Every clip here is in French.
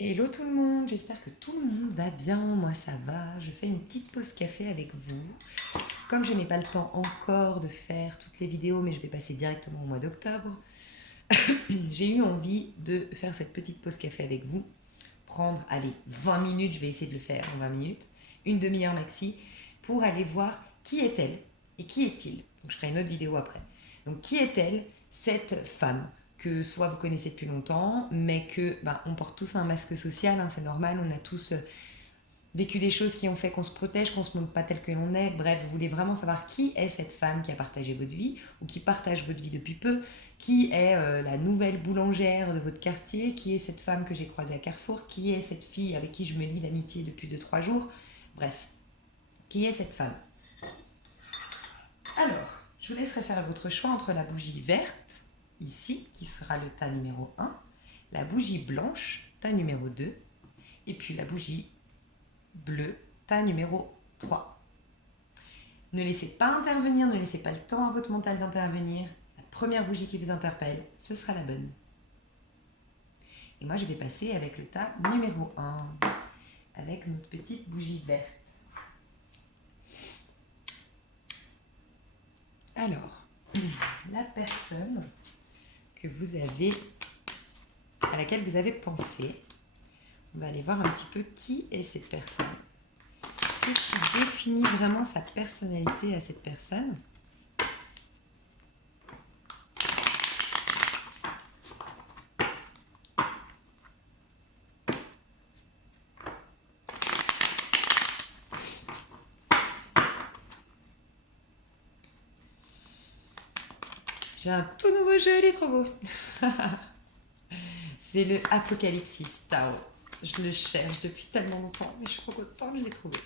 Hello tout le monde, j'espère que tout le monde va bien, moi ça va. Je fais une petite pause café avec vous. Comme je n'ai pas le temps encore de faire toutes les vidéos, mais je vais passer directement au mois d'octobre, j'ai eu envie de faire cette petite pause café avec vous. Prendre, allez, 20 minutes, je vais essayer de le faire en 20 minutes, une demi-heure maxi, pour aller voir qui est-elle et qui est-il. Donc je ferai une autre vidéo après. Donc qui est-elle, cette femme que soit vous connaissez depuis longtemps, mais que on porte tous un masque social, hein, c'est normal, on a tous vécu des choses qui ont fait qu'on se protège, qu'on se montre pas tel que l'on est. Bref, vous voulez vraiment savoir qui est cette femme qui a partagé votre vie ou qui partage votre vie depuis peu, qui est la nouvelle boulangère de votre quartier, qui est cette femme que j'ai croisée à Carrefour, qui est cette fille avec qui je me lie d'amitié depuis 2 3 jours. Bref, qui est cette femme. Alors, je vous laisserai faire votre choix entre la bougie verte, ici, qui sera le tas numéro 1, la bougie blanche, tas numéro 2, et puis la bougie bleue, tas numéro 3. Ne laissez pas intervenir, ne laissez pas le temps à votre mental d'intervenir. La première bougie qui vous interpelle, ce sera la bonne. Et moi, je vais passer avec le tas numéro 1, avec notre petite bougie verte. Alors, la personne que vous avez, à laquelle vous avez pensé, on va aller voir un petit peu qui est cette personne. Qu'est-ce qui définit vraiment sa personnalité à cette personne? J'ai un tout nouveau jeu, il est trop beau. C'est le Apocalypse Tarot. Je le cherche depuis tellement longtemps, mais je suis trop contente, je l'ai trouvé.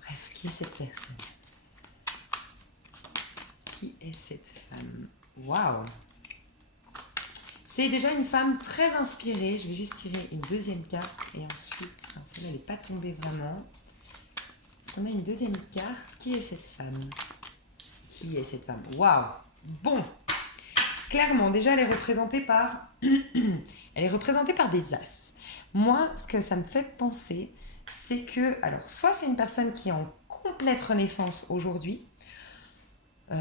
Bref, qui est cette personne? Qui est cette femme? Waouh! C'est déjà une femme très inspirée. Je vais juste tirer une deuxième carte et ensuite, celle-là n'est pas tombée vraiment. Est-ce qu'on a une deuxième carte? Qui est cette femme? Qui est cette femme? Waouh! Bon! Clairement, déjà, elle est représentée par... elle est représentée par des as. Moi, ce que ça me fait penser, c'est que... Alors, soit c'est une personne qui est en complète renaissance aujourd'hui,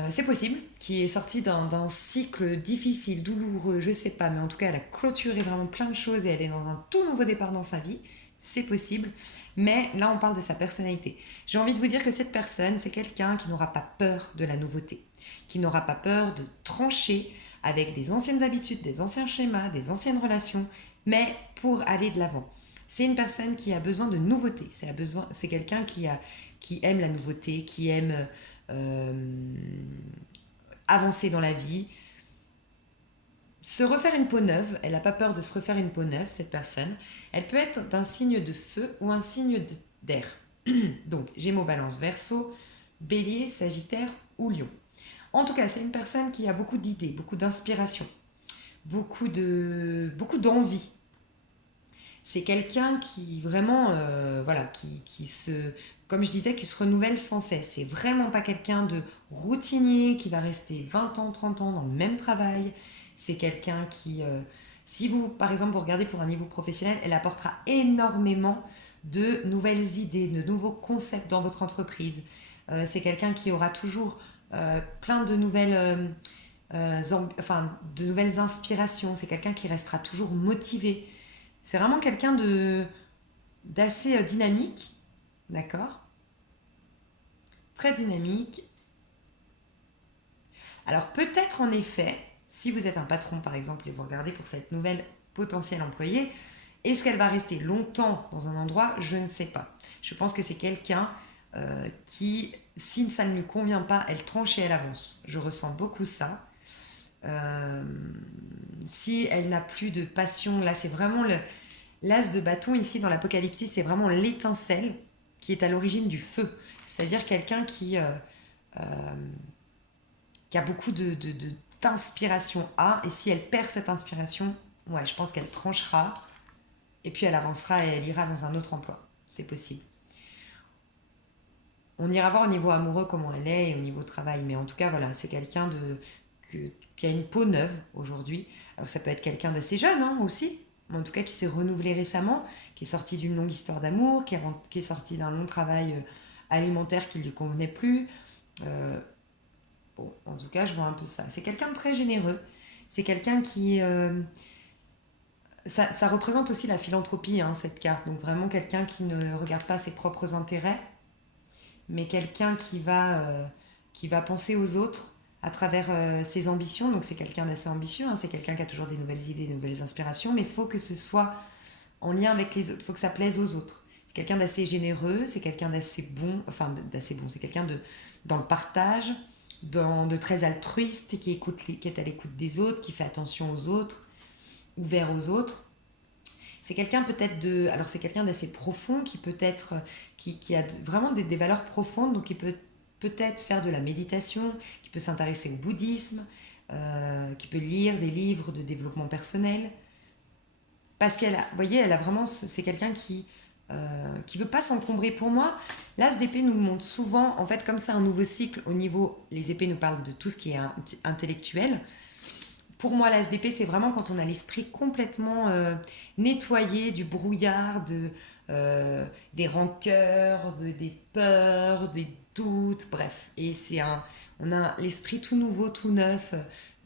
c'est possible, qui est sortie d'un cycle difficile, douloureux, je sais pas, mais en tout cas, elle a clôturé vraiment plein de choses et elle est dans un tout nouveau départ dans sa vie. C'est possible, mais là, on parle de sa personnalité. J'ai envie de vous dire que cette personne, c'est quelqu'un qui n'aura pas peur de la nouveauté, qui n'aura pas peur de trancher avec des anciennes habitudes, des anciens schémas, des anciennes relations, mais pour aller de l'avant. C'est une personne qui a besoin de nouveauté. C'est quelqu'un qui aime la nouveauté, qui aime avancer dans la vie, se refaire une peau neuve. Elle n'a pas peur de se refaire une peau neuve, cette personne. Elle peut être d'un signe de feu ou un signe d'air. Donc, Gémeaux, Balance, Verseau, Bélier, Sagittaire ou Lion. En tout cas, c'est une personne qui a beaucoup d'idées, beaucoup d'inspiration, beaucoup d'envie. C'est quelqu'un qui vraiment, voilà, qui se, comme je disais, qui se renouvelle sans cesse. C'est vraiment pas quelqu'un de routinier qui va rester 20 ans, 30 ans dans le même travail. C'est quelqu'un qui, si vous, par exemple, vous regardez pour un niveau professionnel, elle apportera énormément de nouvelles idées, de nouveaux concepts dans votre entreprise. C'est quelqu'un qui aura toujours plein de de nouvelles inspirations. C'est quelqu'un qui restera toujours motivé. C'est vraiment quelqu'un d'assez dynamique, d'accord? Très dynamique. Alors peut-être en effet, si vous êtes un patron par exemple et vous regardez pour cette nouvelle potentielle employée, est-ce qu'elle va rester longtemps dans un endroit? Je ne sais pas. Je pense que c'est quelqu'un qui, si ça ne lui convient pas, elle tranche et elle avance. Je ressens beaucoup ça. Euh, Si elle n'a plus de passion, là c'est vraiment l'as de bâton ici dans l'Apocalypse, c'est vraiment l'étincelle qui est à l'origine du feu. C'est-à-dire quelqu'un qui a beaucoup d'inspiration à, et si elle perd cette inspiration, ouais, je pense qu'elle tranchera, et puis elle avancera et elle ira dans un autre emploi. C'est possible. On ira voir au niveau amoureux comment elle est et au niveau travail, mais en tout cas, voilà, c'est quelqu'un qui a une peau neuve aujourd'hui. Alors ça peut être quelqu'un d'assez jeune hein, aussi, en tout cas qui s'est renouvelée récemment, qui est sorti d'une longue histoire d'amour, qui est sorti d'un long travail alimentaire qui ne lui convenait plus. Bon, en tout cas, je vois un peu ça. C'est quelqu'un de très généreux. C'est quelqu'un qui... ça représente aussi la philanthropie, hein, cette carte. Donc vraiment quelqu'un qui ne regarde pas ses propres intérêts, mais quelqu'un qui va penser aux autres à travers ses ambitions. Donc c'est quelqu'un d'assez ambitieux, hein, c'est quelqu'un qui a toujours des nouvelles idées, des nouvelles inspirations, mais il faut que ce soit en lien avec les autres, il faut que ça plaise aux autres. C'est quelqu'un d'assez généreux, c'est quelqu'un d'assez bon, enfin d'assez bon, c'est quelqu'un dans le partage, de très altruiste, qui est à l'écoute des autres, qui fait attention aux autres, ouvert aux autres. C'est quelqu'un alors c'est quelqu'un d'assez profond qui peut être, qui a vraiment des valeurs profondes, donc qui peut peut-être faire de la méditation, qui peut s'intéresser au bouddhisme, qui peut lire des livres de développement personnel. Parce vous voyez, elle a vraiment, c'est quelqu'un qui veut pas s'encombrer. Pour moi, l'as d'épée nous montre souvent, en fait, comme c'est un nouveau cycle au niveau, les épées nous parlent de tout ce qui est intellectuel. Pour moi, l'as d'épée, c'est vraiment quand on a l'esprit complètement nettoyé du brouillard, des rancœurs, des peurs, des doutes, bref. Et on a l'esprit tout nouveau, tout neuf,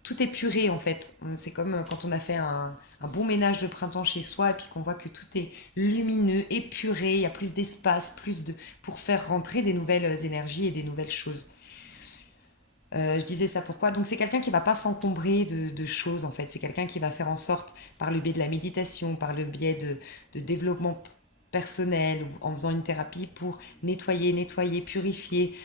tout épuré en fait. C'est comme quand on a fait un bon ménage de printemps chez soi et puis qu'on voit que tout est lumineux, épuré, il y a plus d'espace, pour faire rentrer des nouvelles énergies et des nouvelles choses. Je disais ça pourquoi. Donc c'est quelqu'un qui va pas s'encombrer de choses en fait. C'est quelqu'un qui va faire en sorte, par le biais de la méditation, par le biais de développement personnel ou en faisant une thérapie pour nettoyer, purifier,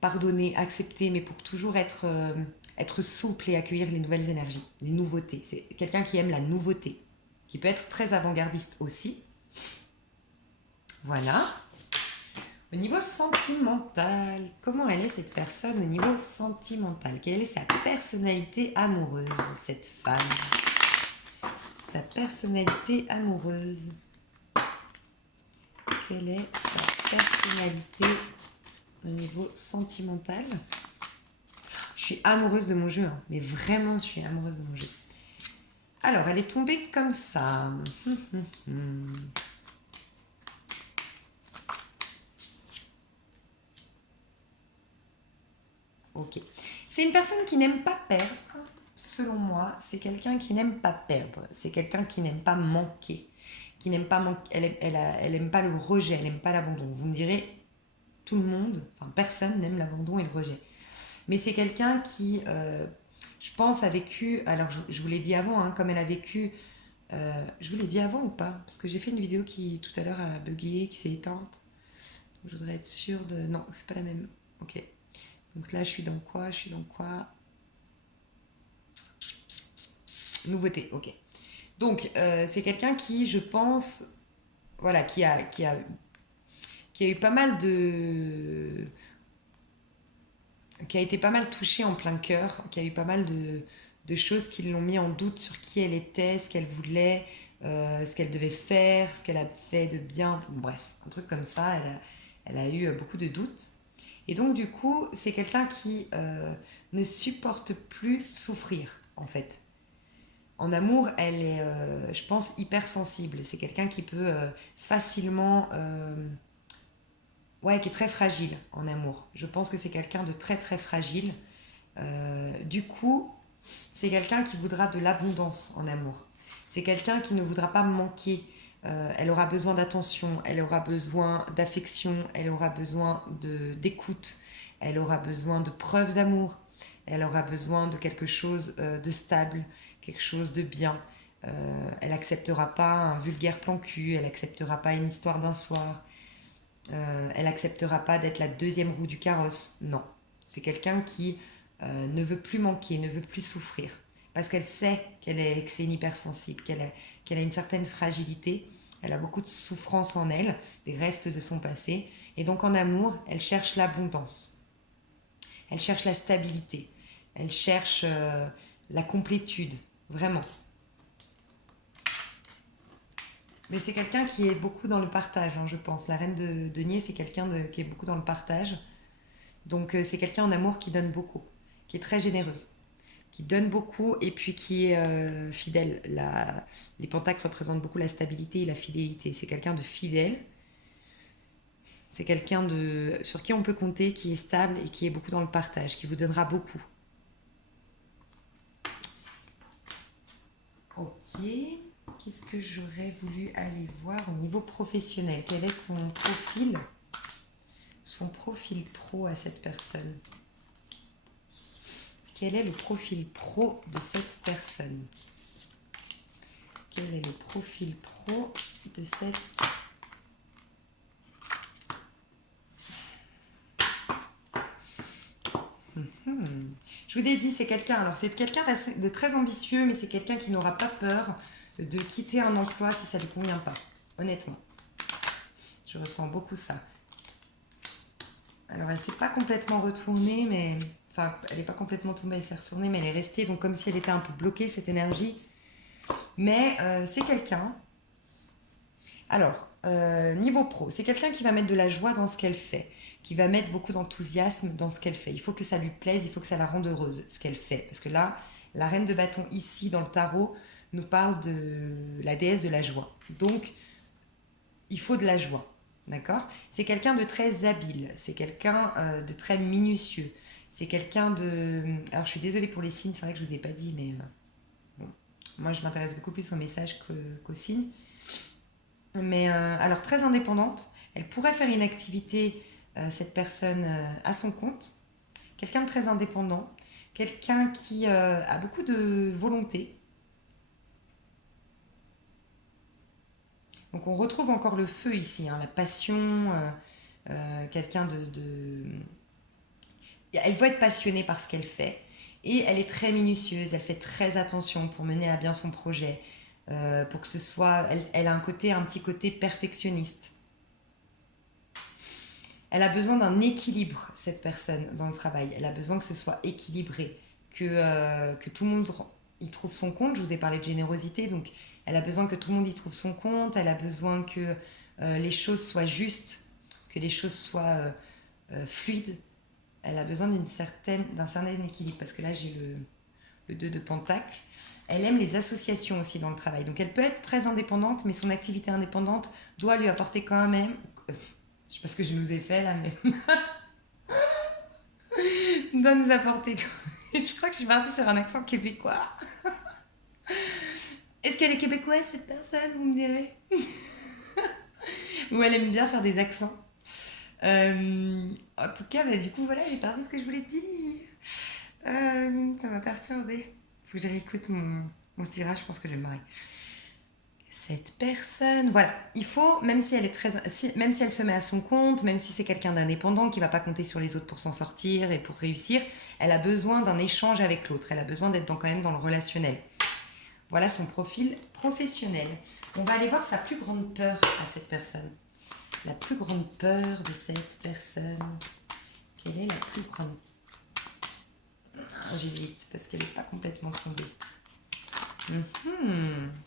pardonner, accepter, mais pour toujours être souple et accueillir les nouvelles énergies, les nouveautés. C'est quelqu'un qui aime la nouveauté, qui peut être très avant-gardiste aussi. Voilà. Au niveau sentimental, comment elle est cette personne au niveau sentimental? Quelle est sa personnalité amoureuse, cette femme? Sa personnalité amoureuse. Quelle est sa personnalité au niveau sentimental? Je suis amoureuse de mon jeu, hein, mais vraiment je suis amoureuse de mon jeu. Alors, elle est tombée comme ça. Ok. C'est une personne qui n'aime pas perdre, selon moi. C'est quelqu'un qui n'aime pas perdre. C'est quelqu'un qui n'aime pas manquer. Qui n'aime pas manquer. Elle aime pas le rejet, elle n'aime pas l'abandon. Vous me direz, tout le monde, enfin personne n'aime l'abandon et le rejet. Mais c'est quelqu'un qui, je pense, a vécu. Alors, je vous l'ai dit avant, hein, comme elle a vécu. Je vous l'ai dit avant ou pas? Parce que j'ai fait une vidéo qui, tout à l'heure, a bugué, qui s'est éteinte. Je voudrais être sûre de. Non, c'est pas la même. Ok. Donc là, je suis dans quoi? Je suis dans quoi? Nouveauté, ok. Donc, c'est quelqu'un qui, je pense, voilà, qui a eu pas mal qui a été pas mal touché en plein cœur, qui a eu pas mal de choses qui l'ont mis en doute sur qui elle était, ce qu'elle voulait, ce qu'elle devait faire, ce qu'elle a fait de bien, bref, un truc comme ça. Elle a eu beaucoup de doutes. Et donc, du coup, c'est quelqu'un qui ne supporte plus souffrir, en fait. En amour, elle est, je pense, hypersensible. C'est quelqu'un qui peut facilement... ouais, qui est très fragile en amour. Je pense que c'est quelqu'un de très, très fragile. Du coup, c'est quelqu'un qui voudra de l'abondance en amour. C'est quelqu'un qui ne voudra pas manquer. Elle aura besoin d'attention, elle aura besoin d'affection, elle aura besoin d'écoute, elle aura besoin de preuves d'amour, elle aura besoin de quelque chose de stable, quelque chose de bien. Elle acceptera pas un vulgaire plan cul, elle acceptera pas une histoire d'un soir, elle acceptera pas d'être la deuxième roue du carrosse. Non, c'est quelqu'un qui ne veut plus manquer, ne veut plus souffrir, parce qu'elle sait que c'est une hypersensible, qu'elle a une certaine fragilité, elle a beaucoup de souffrance en elle, des restes de son passé, et donc en amour, elle cherche l'abondance, elle cherche la stabilité, elle cherche la complétude, vraiment. Mais c'est quelqu'un qui est beaucoup dans le partage, hein, je pense. La reine de denier, c'est quelqu'un qui est beaucoup dans le partage. Donc c'est quelqu'un en amour qui donne beaucoup, qui est très généreuse. qui donne beaucoup et puis qui est fidèle. Les pentacles représentent beaucoup la stabilité et la fidélité. C'est quelqu'un de fidèle. C'est quelqu'un sur qui on peut compter, qui est stable et qui est beaucoup dans le partage, qui vous donnera beaucoup. Ok. Qu'est-ce que j'aurais voulu aller voir au niveau professionnel? Quel est son profil? Son profil pro à cette personne. Quel est le profil pro de cette personne? Quel est le profil pro de cette Je vous ai dit, c'est quelqu'un, alors c'est quelqu'un de très ambitieux, mais c'est quelqu'un qui n'aura pas peur de quitter un emploi si ça ne lui convient pas, honnêtement. Je ressens beaucoup ça. Alors elle ne s'est pas complètement retournée, mais... Enfin, elle n'est pas complètement tombée, elle s'est retournée, mais elle est restée, donc comme si elle était un peu bloquée, cette énergie. Mais c'est quelqu'un... Alors, niveau pro, c'est quelqu'un qui va mettre de la joie dans ce qu'elle fait, qui va mettre beaucoup d'enthousiasme dans ce qu'elle fait. Il faut que ça lui plaise, il faut que ça la rende heureuse, ce qu'elle fait. Parce que là, la reine de bâton ici, dans le tarot, nous parle de la déesse de la joie. Donc, il faut de la joie, d'accord? C'est quelqu'un de très habile, c'est quelqu'un de très minutieux, c'est quelqu'un de... Alors, je suis désolée pour les signes, c'est vrai que je ne vous ai pas dit, mais bon, moi, je m'intéresse beaucoup plus aux messages qu'aux signes. Mais alors, très indépendante, elle pourrait faire une activité, cette personne, à son compte. Quelqu'un de très indépendant, quelqu'un qui a beaucoup de volonté. Donc on retrouve encore le feu ici, hein, la passion, quelqu'un de... Elle doit être passionnée par ce qu'elle fait. Et elle est très minutieuse, elle fait très attention pour mener à bien son projet, pour que ce soit... Elle a un petit côté perfectionniste. Elle a besoin d'un équilibre, cette personne, dans le travail. Elle a besoin que ce soit équilibré, que tout le monde y trouve son compte. Je vous ai parlé de générosité, donc elle a besoin que tout le monde y trouve son compte. Elle a besoin que les choses soient justes, que les choses soient fluides. Elle a besoin d'un certain équilibre, parce que là, j'ai le 2 de Pentacle. Elle aime les associations aussi dans le travail. Donc elle peut être très indépendante, mais son activité indépendante doit lui apporter quand même... Je sais pas ce que je nous ai fait là, mais... doit nous apporter... Je crois que je suis partie sur un accent québécois. Est-ce qu'elle est québécoise, cette personne, vous me direz? Ou elle aime bien faire des accents. En tout cas, bah, du coup, voilà, j'ai perdu ce que je voulais dire. Ça m'a perturbée. Faut que je réécoute mon tirage, je pense que je vais me marrer. Cette personne, voilà, il faut, même si elle est même si elle se met à son compte, même si c'est quelqu'un d'indépendant qui va pas compter sur les autres pour s'en sortir et pour réussir, elle a besoin d'un échange avec l'autre, elle a besoin d'être quand même dans le relationnel. Voilà son profil professionnel. On va aller voir sa plus grande peur à cette personne. La plus grande peur de cette personne. Quelle est la plus grande? J'hésite parce qu'elle n'est pas complètement tombée.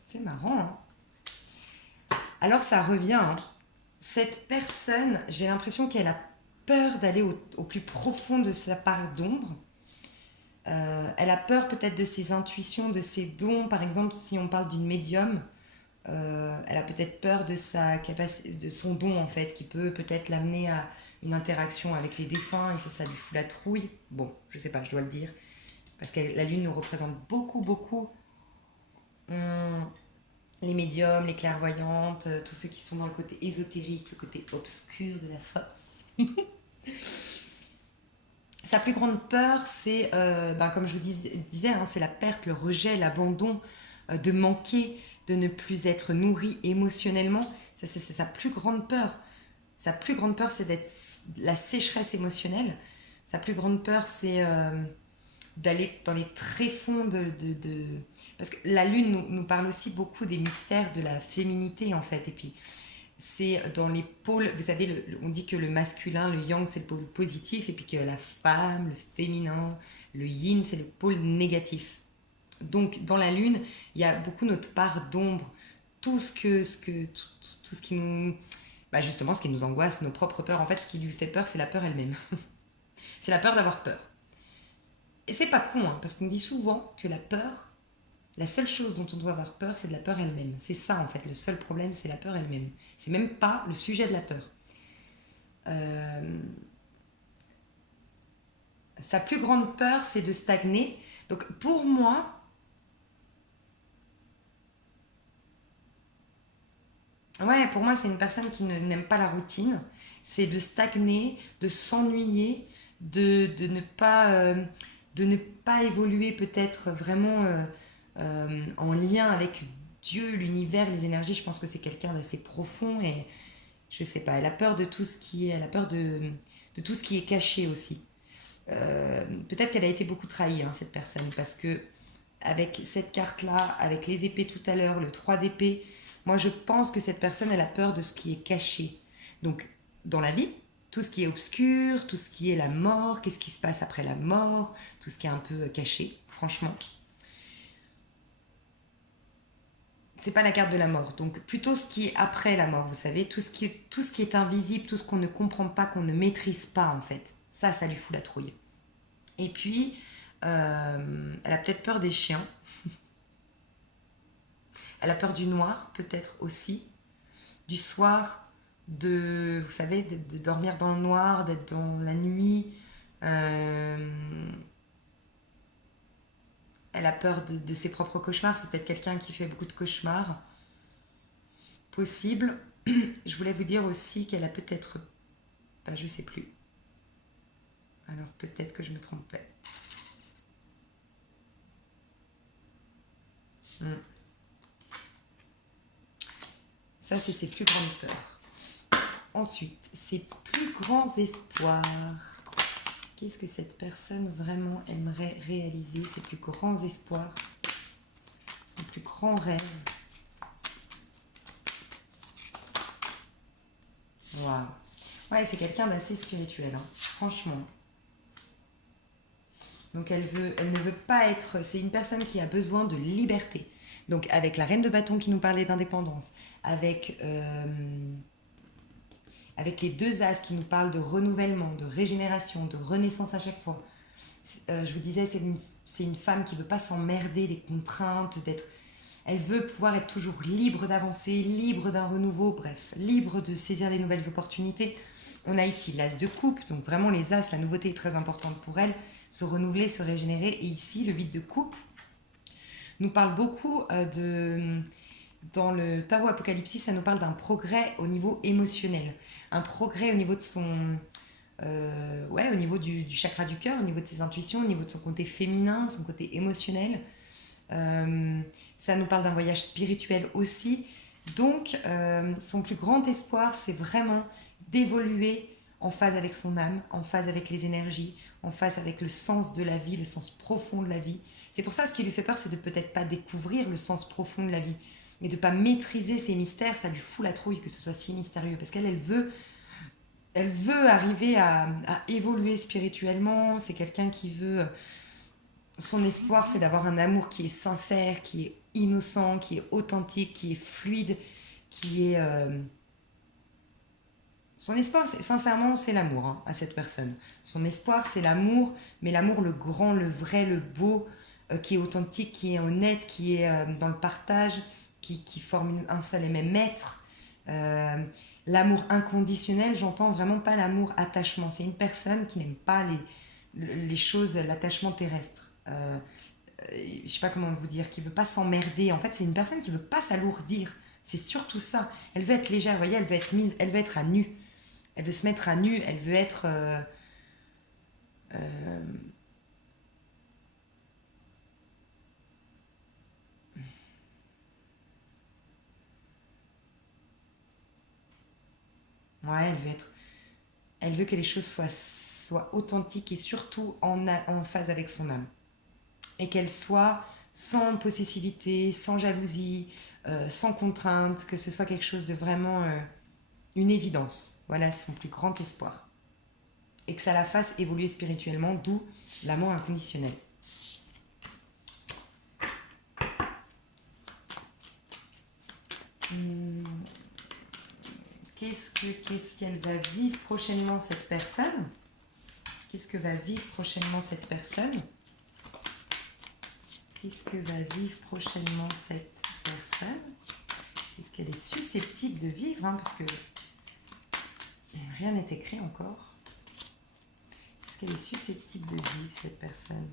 C'est marrant, hein. Alors ça revient, hein. Cette personne, j'ai l'impression qu'elle a peur d'aller au plus profond de sa part d'ombre. Elle a peur peut-être de ses intuitions, de ses dons. Par exemple, si on parle d'une médium, elle a peut-être peur de de son don en fait, qui peut peut-être l'amener à une interaction avec les défunts et ça lui fout la trouille. Bon, je sais pas, je dois le dire, parce que la lune nous représente beaucoup les médiums, les clairvoyantes, tous ceux qui sont dans le côté ésotérique, le côté obscur de la force. Sa plus grande peur, c'est, comme je vous disais, hein, c'est la perte, le rejet, l'abandon, de manquer, de ne plus être nourri émotionnellement. C'est sa plus grande peur. Sa plus grande peur, c'est d'être la sécheresse émotionnelle. Sa plus grande peur, c'est d'aller dans les tréfonds Parce que la lune nous parle aussi beaucoup des mystères de la féminité, en fait. Et puis, c'est dans les pôles... Vous savez, on dit que le masculin, le yang, c'est le pôle positif, et puis que la femme, le féminin, le yin, c'est le pôle négatif. Donc, dans la lune, il y a beaucoup notre part d'ombre. Tout ce qui nous... justement, ce qui nous angoisse, nos propres peurs. En fait, ce qui lui fait peur, c'est la peur elle-même. C'est la peur d'avoir peur. Et c'est pas con, hein, parce qu'on dit souvent que la peur, la seule chose dont on doit avoir peur, c'est de la peur elle-même. C'est ça en fait, le seul problème, c'est la peur elle-même. C'est même pas le sujet de la peur. Euh, Sa plus grande peur, c'est de stagner. Donc pour moi, ouais, pour moi, c'est une personne qui n'aime pas la routine. C'est de stagner, de s'ennuyer, de ne pas évoluer peut-être vraiment en lien avec Dieu, l'univers, les énergies. Je pense que c'est quelqu'un d'assez profond et je sais pas, elle a peur de tout ce qui est, elle a peur de tout ce qui est caché aussi. Peut-être qu'elle a été beaucoup trahie, hein, cette personne, parce que avec cette carte-là, avec les épées tout à l'heure, le 3 d'épée, moi je pense que cette personne, elle a peur de ce qui est caché. Donc, dans la vie, tout ce qui est obscur, tout ce qui est la mort, qu'est-ce qui se passe après la mort, tout ce qui est un peu caché, franchement. C'est pas la carte de la mort, donc plutôt ce qui est après la mort, vous savez, tout ce qui est invisible, tout ce qu'on ne comprend pas, qu'on ne maîtrise pas en fait. Ça lui fout la trouille. Et puis, elle a peut-être peur des chiens. Elle a peur du noir, peut-être aussi. Du soir, vous savez, de dormir dans le noir, d'être dans la nuit. Euh, Elle a peur de ses propres cauchemars. C'est peut-être quelqu'un qui fait beaucoup de cauchemars. Possible. Je voulais vous dire aussi qu'elle a peut-être... Bah, je sais plus. Alors peut-être que je me trompais. Hmm. Ça, c'est ses plus grandes peurs. Ensuite, ses plus grands espoirs. Qu'est-ce que cette personne vraiment aimerait réaliser? Ses plus grands espoirs, son plus grand rêve. Waouh. Ouais, c'est quelqu'un d'assez spirituel, hein, franchement. Donc elle ne veut pas être... C'est une personne qui a besoin de liberté. Donc avec la reine de bâton qui nous parlait d'indépendance, avec les deux as qui nous parlent de renouvellement, de régénération, de renaissance à chaque fois. Je vous disais, c'est une femme qui ne veut pas s'emmerder des contraintes, d'être... Elle veut pouvoir être toujours libre d'avancer, libre d'un renouveau, bref, libre de saisir les nouvelles opportunités. On a ici l'as de coupe, donc vraiment les as, la nouveauté est très importante pour elle, se renouveler, se régénérer. Et ici, le 8 de coupe nous parle beaucoup de... Dans le tarot Apocalypse, ça nous parle d'un progrès au niveau émotionnel, un progrès au niveau de ouais, au niveau du chakra du cœur, au niveau de ses intuitions, au niveau de son côté féminin, son côté émotionnel. Ça nous parle d'un voyage spirituel aussi. Donc, son plus grand espoir, c'est vraiment d'évoluer en phase avec son âme, en phase avec les énergies, en phase avec le sens de la vie, le sens profond de la vie. C'est pour ça, ce qui lui fait peur, c'est de peut-être pas découvrir le sens profond de la vie et de pas maîtriser ses mystères. Ça lui fout la trouille que ce soit si mystérieux, parce qu'elle elle veut arriver à évoluer spirituellement. C'est quelqu'un qui veut... Son espoir, c'est d'avoir un amour qui est sincère, qui est innocent, qui est authentique, qui est fluide, qui est... Son espoir, sincèrement, c'est l'amour, hein, à cette personne. Son espoir, c'est l'amour, mais l'amour le grand, le vrai, le beau, qui est authentique, qui est honnête, qui est dans le partage, qui forme un seul et même être. Euh, L'amour inconditionnel, j'entends vraiment pas l'amour attachement. C'est une personne qui n'aime pas les choses, l'attachement terrestre. Je sais pas comment vous dire, qui veut pas s'emmerder. En fait, c'est une personne qui veut pas s'alourdir. C'est surtout ça. Elle veut être légère, vous voyez, elle veut être mise, elle veut être à nu. Elle veut se mettre à nu, elle veut être... euh, ouais, elle veut être... Elle veut que les choses soient authentiques et surtout en phase avec son âme. Et qu'elle soit sans possessivité, sans jalousie, sans contrainte, que ce soit quelque chose de vraiment une évidence. Voilà son plus grand espoir. Et que ça la fasse évoluer spirituellement, d'où l'amour inconditionnel. Qu'est-ce qu'elle va vivre prochainement, cette personne? Qu'est-ce que va vivre prochainement cette personne? qu'est-ce que va vivre prochainement cette personne? Est-ce qu'elle est susceptible de vivre, hein, parce que rien n'est écrit encore. Est-ce qu'elle est susceptible de vivre, cette personne?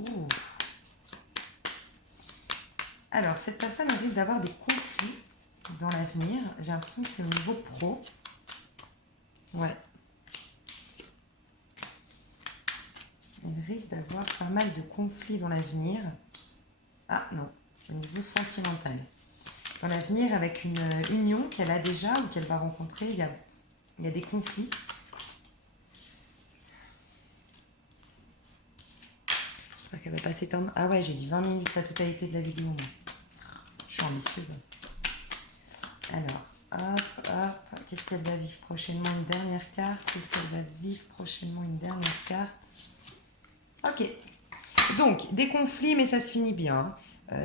Ouh. Alors, cette personne risque d'avoir des conflits dans l'avenir. J'ai l'impression que c'est au niveau pro. Ouais. Elle risque d'avoir pas mal de conflits dans l'avenir. Ah non, au niveau sentimental. Dans l'avenir, avec une union qu'elle a déjà ou qu'elle va rencontrer, il y a des conflits. J'espère qu'elle va pas s'éteindre. Ah ouais, j'ai dit 20 minutes la totalité de la vidéo. Moi. Je suis ambitieuse. Alors, hop. Qu'est-ce qu'elle va vivre prochainement? Une dernière carte. Qu'est-ce qu'elle va vivre prochainement? Une dernière carte. Ok. Donc, des conflits, mais ça se finit bien.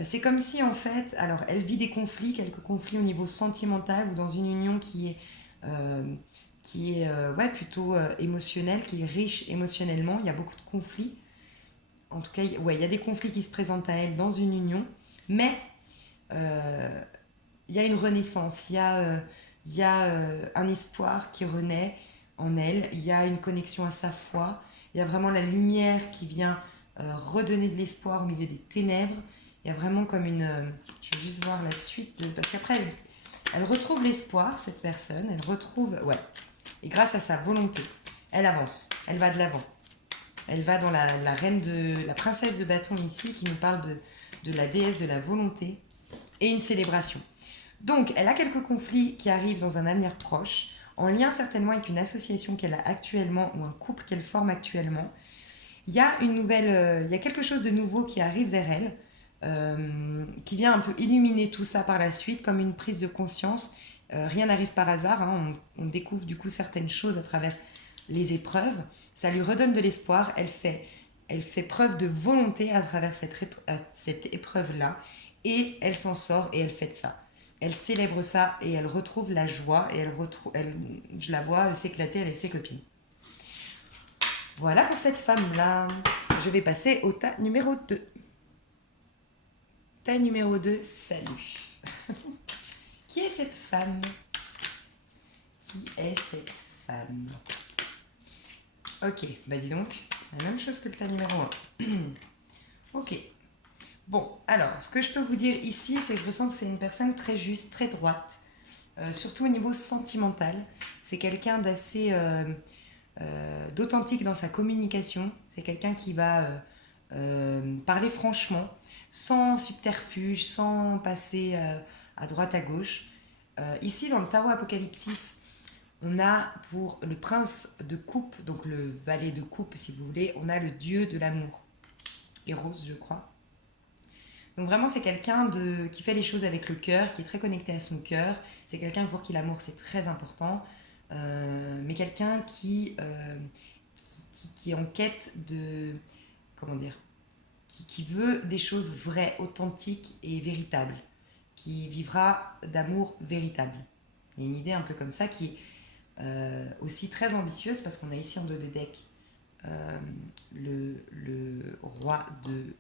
C'est comme si, en fait, alors, elle vit des conflits, quelques conflits au niveau sentimental ou dans une union qui est ouais, plutôt émotionnelle, qui est riche émotionnellement. Il y a beaucoup de conflits. En tout cas, ouais, il y a des conflits qui se présentent à elle dans une union, mais il y a une renaissance, il y a un espoir qui renaît en elle, il y a une connexion à sa foi, il y a vraiment la lumière qui vient redonner de l'espoir au milieu des ténèbres. Il y a vraiment comme une... je vais juste voir la suite, parce qu'après, elle retrouve l'espoir, cette personne, elle retrouve... Ouais, et grâce à sa volonté, elle avance, elle va de l'avant. Elle va dans la princesse de bâton ici, qui nous parle de la déesse de la volonté et une célébration. Donc, elle a quelques conflits qui arrivent dans un avenir proche, en lien certainement avec une association qu'elle a actuellement ou un couple qu'elle forme actuellement. Il y a il y a quelque chose de nouveau qui arrive vers elle, qui vient un peu illuminer tout ça par la suite, comme une prise de conscience. Rien n'arrive par hasard, hein, on découvre du coup certaines choses à travers les épreuves. Ça lui redonne de l'espoir, elle fait preuve de volonté à travers cette épreuve-là, et elle s'en sort et elle fête ça. Elle célèbre ça et elle retrouve la joie, et je la vois s'éclater avec ses copines. Voilà pour cette femme-là. Je vais passer au tas numéro 2. Tas numéro 2, salut. Qui est cette femme? Qui est cette femme? Ok, bah dis donc, la même chose que le tas numéro 1. Ok. Bon, alors, ce que je peux vous dire ici, c'est que je ressens que c'est une personne très juste, très droite, surtout au niveau sentimental. C'est quelqu'un d'assez... d'authentique dans sa communication. C'est quelqu'un qui va parler franchement, sans subterfuge, sans passer à droite à gauche. Ici, dans le tarot Apocalypsis, on a pour le prince de coupe, donc le valet de coupe si vous voulez, on a le dieu de l'amour, Eros je crois. Donc vraiment c'est quelqu'un qui fait les choses avec le cœur, qui est très connecté à son cœur. C'est quelqu'un pour qui l'amour c'est très important. Mais quelqu'un qui est en quête de... Comment dire, qui veut des choses vraies, authentiques et véritables. Qui vivra d'amour véritable. Il y a une idée un peu comme ça qui est aussi très ambitieuse, parce qu'on a ici en dos de deck le roi de...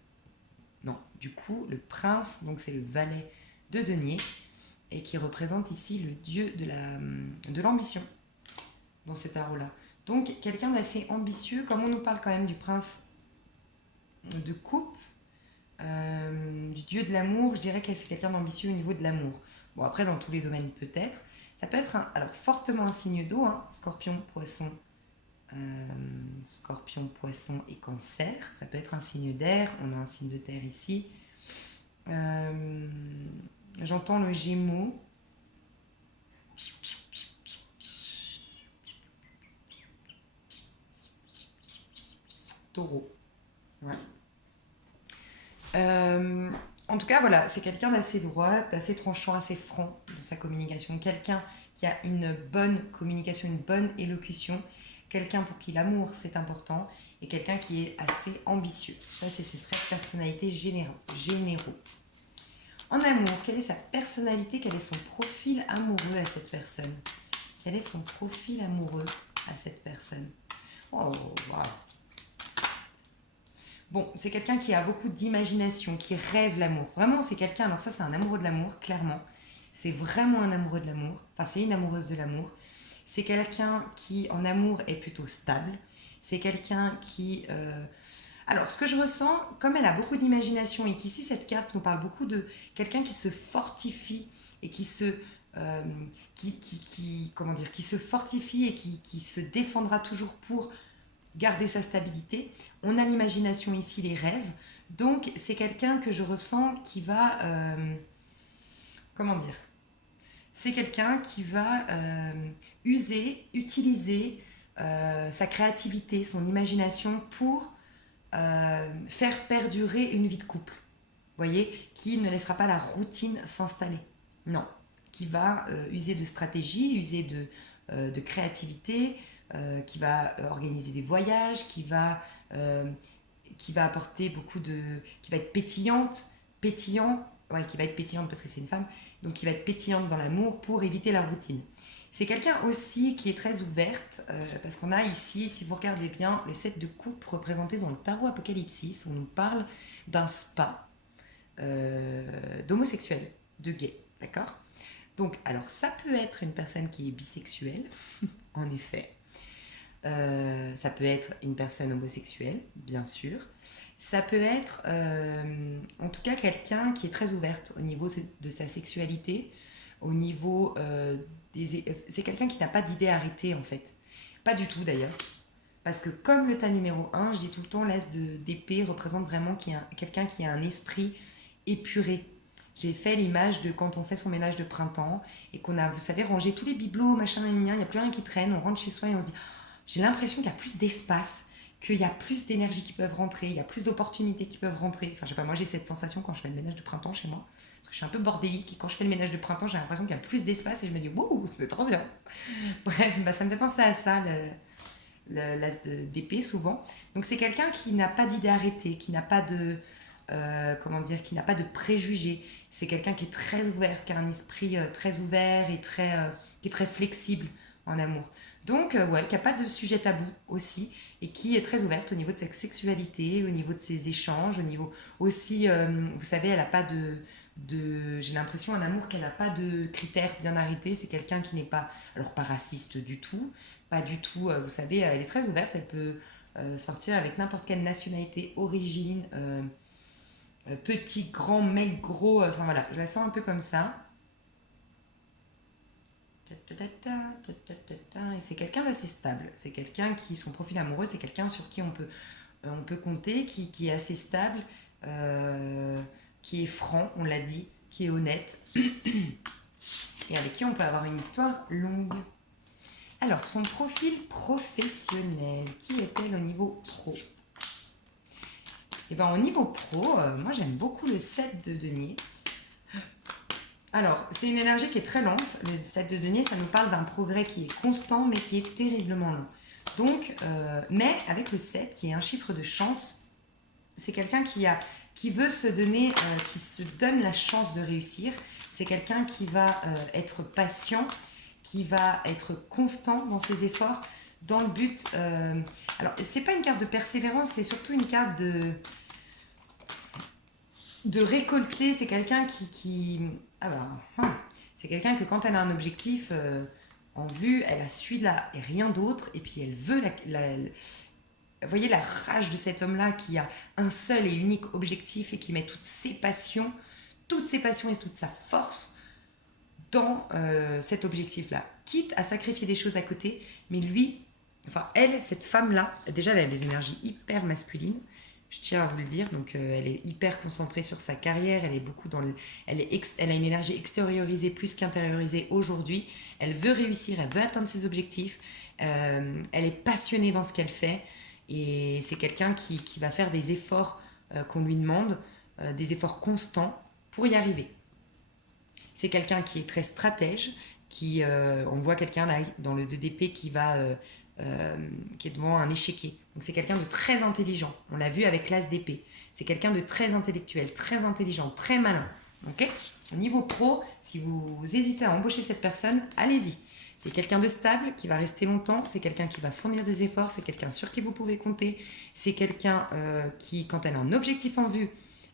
Non, du coup, le prince, donc c'est le valet de denier, et qui représente ici le dieu de l'ambition dans ce tarot-là. Donc, quelqu'un d'assez ambitieux, comme on nous parle quand même du prince de coupe, du dieu de l'amour, je dirais que c'est quelqu'un d'ambitieux au niveau de l'amour. Bon, après, dans tous les domaines, peut-être. Ça peut être, alors, fortement un signe d'eau, hein, scorpion, poisson, et cancer. Ça peut être un signe d'air, on a un signe de terre ici. J'entends le gémeaux. Taureau. Ouais. En tout cas, voilà, c'est quelqu'un d'assez droit, d'assez tranchant, assez franc dans sa communication. Quelqu'un qui a une bonne communication, une bonne élocution. Quelqu'un pour qui l'amour, c'est important. Et quelqu'un qui est assez ambitieux. Ça, c'est ses traits de personnalité généraux. En amour, quelle est sa personnalité? Quel est son profil amoureux à cette personne? Quel est son profil amoureux à cette personne? Oh, waouh! Bon, c'est quelqu'un qui a beaucoup d'imagination, qui rêve l'amour. Vraiment, c'est quelqu'un, alors ça c'est un amoureux de l'amour, clairement. C'est vraiment un amoureux de l'amour. Enfin, c'est une amoureuse de l'amour. C'est quelqu'un qui, en amour, est plutôt stable. C'est quelqu'un qui... Alors, ce que je ressens, comme elle a beaucoup d'imagination et qu'ici, cette carte nous parle beaucoup de quelqu'un qui se fortifie et qui se... comment dire, qui se fortifie et qui se défendra toujours pour garder sa stabilité. On a l'imagination ici, les rêves. Donc, c'est quelqu'un que je ressens qui va... comment dire, c'est quelqu'un qui va utiliser sa créativité, son imagination pour faire perdurer une vie de couple. Vous voyez, qui ne laissera pas la routine s'installer. Non, qui va user de stratégie, user de créativité, qui va organiser des voyages, qui va apporter beaucoup de... qui va être pétillant, ouais, qui va être pétillante parce que c'est une femme, donc qui va être pétillante dans l'amour pour éviter la routine. C'est quelqu'un aussi qui est très ouverte, parce qu'on a ici, si vous regardez bien, le 7 de coupe représenté dans le tarot Apocalypsis. On nous parle d'un spa d'homosexuels, de gays, d'accord? Donc, alors, ça peut être une personne qui est bisexuelle, en effet. Ça peut être une personne homosexuelle, bien sûr. Ça peut être, en tout cas, quelqu'un qui est très ouverte au niveau de sa sexualité, au niveau c'est quelqu'un qui n'a pas d'idée arrêtée, en fait. Pas du tout, d'ailleurs. Parce que comme le tas numéro 1, je dis tout le temps, l'as d'épée représente vraiment quelqu'un qui a un esprit épuré. J'ai fait l'image de quand on fait son ménage de printemps et qu'on a, vous savez, rangé tous les bibelots, machin, il n'y a plus rien qui traîne, on rentre chez soi et on se dit, j'ai l'impression qu'il y a plus d'espace, qu'il y a plus d'énergie qui peuvent rentrer, il y a plus d'opportunités qui peuvent rentrer. Enfin, je sais pas, moi j'ai cette sensation quand je fais le ménage de printemps chez moi, parce que je suis un peu bordélique et quand je fais le ménage de printemps, j'ai l'impression qu'il y a plus d'espace et je me dis, wouh, c'est trop bien. Bref, bah, ça me fait penser à ça, l'as d'épée souvent. Donc c'est quelqu'un qui n'a pas d'idée arrêtée, qui n'a pas de... comment dire, qui n'a pas de préjugés. C'est quelqu'un qui est très ouvert, qui a un esprit très ouvert et qui est très flexible en amour. Donc, ouais, qui n'a pas de sujet tabou aussi, et qui est très ouverte au niveau de sa sexualité, au niveau de ses échanges, au niveau aussi, vous savez, elle n'a pas j'ai l'impression, un amour qu'elle n'a pas de critères bien arrêtés. C'est quelqu'un qui n'est pas, alors pas raciste du tout, pas du tout, vous savez, elle est très ouverte, elle peut sortir avec n'importe quelle nationalité, origine, petit, grand, mec, gros, enfin voilà, je la sens un peu comme ça. Et c'est quelqu'un d'assez stable. C'est quelqu'un qui, son profil amoureux, c'est quelqu'un sur qui on peut compter, qui est assez stable, qui est franc, on l'a dit, qui est honnête, et avec qui on peut avoir une histoire longue. Alors, son profil professionnel, qui est-elle au niveau pro? Et bien, au niveau pro, moi j'aime beaucoup le 7 de denier. Alors, c'est une énergie qui est très lente. Le 7 de denier, ça nous parle d'un progrès qui est constant, mais qui est terriblement lent. Donc, mais avec le 7, qui est un chiffre de chance, c'est quelqu'un qui veut se donner, qui se donne la chance de réussir. C'est quelqu'un qui va être patient, qui va être constant dans ses efforts, dans le but... alors, c'est pas une carte de persévérance, c'est surtout une carte de récolter. C'est quelqu'un c'est quelqu'un que quand elle a un objectif en vue, elle a celui-là et rien d'autre, et puis elle veut vous voyez la rage de cet homme-là qui a un seul et unique objectif et qui met toutes ses passions et toute sa force dans cet objectif-là, quitte à sacrifier des choses à côté. Mais lui, enfin elle, cette femme-là, déjà elle a des énergies hyper masculines, je tiens à vous le dire. Donc elle est hyper concentrée sur sa carrière, elle est beaucoup elle a une énergie extériorisée plus qu'intériorisée aujourd'hui. Elle veut réussir, elle veut atteindre ses objectifs, elle est passionnée dans ce qu'elle fait, et c'est quelqu'un qui va faire des efforts qu'on lui demande, des efforts constants pour y arriver. C'est quelqu'un qui est très stratège, on voit quelqu'un là dans le 2 d'épée qui est devant un échiquier. Donc c'est quelqu'un de très intelligent. On l'a vu avec l'as d'épée. C'est quelqu'un de très intellectuel, très intelligent, très malin. Okay. Au niveau pro, si vous hésitez à embaucher cette personne, allez-y. C'est quelqu'un de stable qui va rester longtemps, c'est quelqu'un qui va fournir des efforts, c'est quelqu'un sur qui vous pouvez compter, c'est quelqu'un qui, quand elle a un objectif en vue,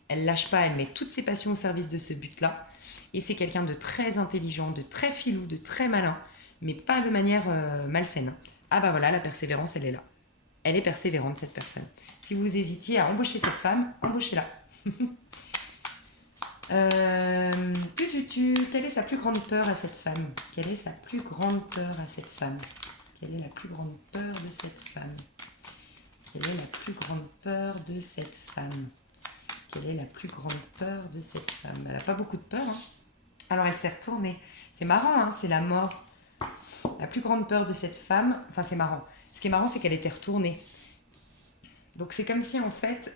elle lâche pas, elle met toutes ses passions au service de ce but-là. Et c'est quelqu'un de très intelligent, de très filou, de très malin, mais pas de manière malsaine. Ah bah voilà, la persévérance, elle est là. Elle est persévérante, cette personne. Si vous hésitiez à embaucher cette femme, embauchez-la. Quelle est sa plus grande peur à cette femme? Quelle est sa plus grande peur à cette femme? Quelle est la plus grande peur de cette femme? Quelle est la plus grande peur de cette femme? Quelle est la plus grande peur de cette femme? Elle n'a pas beaucoup de peur, hein. Alors elle s'est retournée. C'est marrant, hein, c'est la mort. La plus grande peur de cette femme, enfin c'est marrant. Ce qui est marrant, c'est qu'elle était retournée. Donc c'est comme si en fait,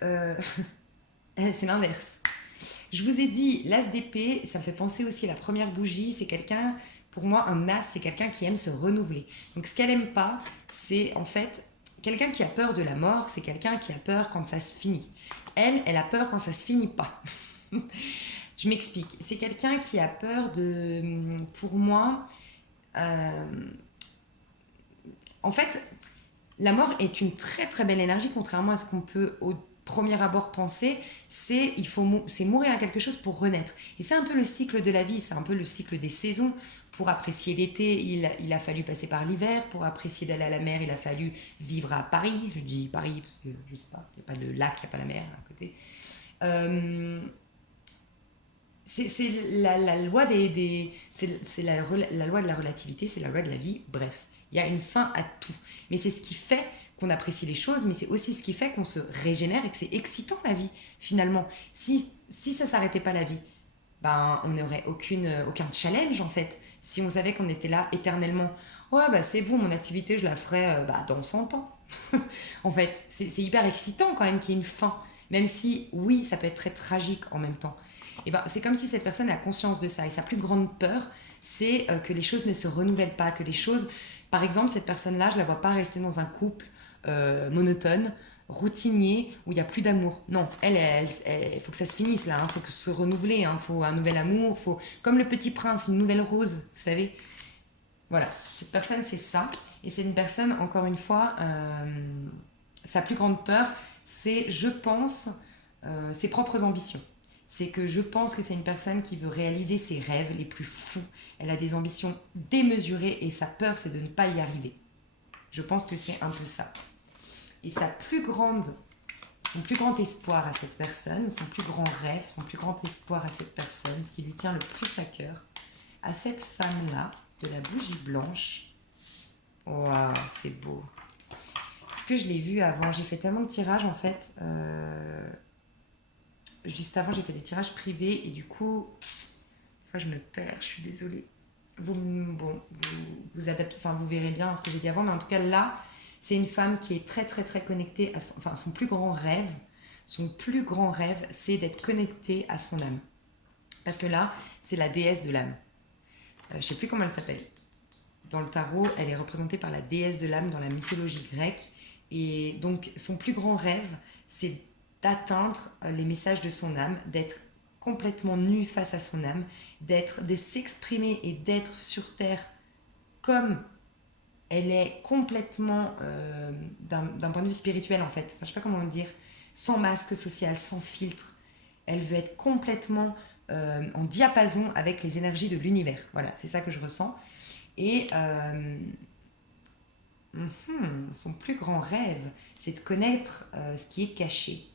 c'est l'inverse. Je vous ai dit, l'as d'épée, ça me fait penser aussi à la première bougie. C'est quelqu'un, pour moi, un as, c'est quelqu'un qui aime se renouveler. Donc ce qu'elle aime pas, c'est en fait quelqu'un qui a peur de la mort, c'est quelqu'un qui a peur quand ça se finit. Elle a peur quand ça se finit pas. Je m'explique. C'est quelqu'un qui a peur de, pour moi, en fait, la mort est une très très belle énergie, contrairement à ce qu'on peut au premier abord penser. C'est mourir à quelque chose pour renaître. Et c'est un peu le cycle de la vie, c'est un peu le cycle des saisons. Pour apprécier l'été, il a fallu passer par l'hiver. Pour apprécier d'aller à la mer, il a fallu vivre à Paris. Je dis Paris parce que je sais pas, il n'y a pas de lac, il n'y a pas la mer à côté. C'est la loi c'est la loi de la relativité, c'est la loi de la vie. Bref, il y a une fin à tout. Mais c'est ce qui fait qu'on apprécie les choses, mais c'est aussi ce qui fait qu'on se régénère et que c'est excitant la vie, finalement. Si ça s'arrêtait pas la vie, ben, on n'aurait aucun challenge en fait. Si on savait qu'on était là éternellement, ouais, bah c'est bon, mon activité, je la ferai dans 100 ans. En fait, c'est hyper excitant quand même qu'il y ait une fin. Même si, oui, ça peut être très tragique en même temps. Et ben, c'est comme si cette personne a conscience de ça. Et sa plus grande peur, c'est que les choses ne se renouvellent pas, que les choses... Par exemple, cette personne-là, je ne la vois pas rester dans un couple monotone, routinier, où il n'y a plus d'amour. Non, il faut que ça se finisse là, il faut que se renouveler, il faut un nouvel amour, faut comme le petit prince, une nouvelle rose, vous savez. Voilà, cette personne, c'est ça. Et c'est une personne, encore une fois, sa plus grande peur, c'est, je pense, ses propres ambitions. C'est que je pense que c'est une personne qui veut réaliser ses rêves les plus fous. Elle a des ambitions démesurées et sa peur, c'est de ne pas y arriver. Je pense que c'est un peu ça. Et son plus grand espoir à cette personne, son plus grand rêve, son plus grand espoir à cette personne, ce qui lui tient le plus à cœur, à cette femme-là, de la bougie blanche. Waouh, c'est beau. Parce que je l'ai vu avant, j'ai fait tellement de tirages en fait. Juste avant, j'ai fait des tirages privés et du coup, des fois je me perds, je suis désolée. Vous adaptez, enfin vous verrez bien ce que j'ai dit avant, mais en tout cas là, c'est une femme qui est très très très connectée à son plus grand rêve. Son plus grand rêve, c'est d'être connectée à son âme. Parce que là, c'est la déesse de l'âme. Je sais plus comment elle s'appelle. Dans le tarot, elle est représentée par la déesse de l'âme dans la mythologie grecque. Et donc, son plus grand rêve, c'est d'atteindre les messages de son âme, d'être complètement nue face à son âme, de s'exprimer et d'être sur Terre comme elle est complètement, d'un point de vue spirituel en fait, enfin, je sais pas comment le dire, sans masque social, sans filtre. Elle veut être complètement en diapason avec les énergies de l'univers. Voilà, c'est ça que je ressens. Et son plus grand rêve, c'est de connaître ce qui est caché.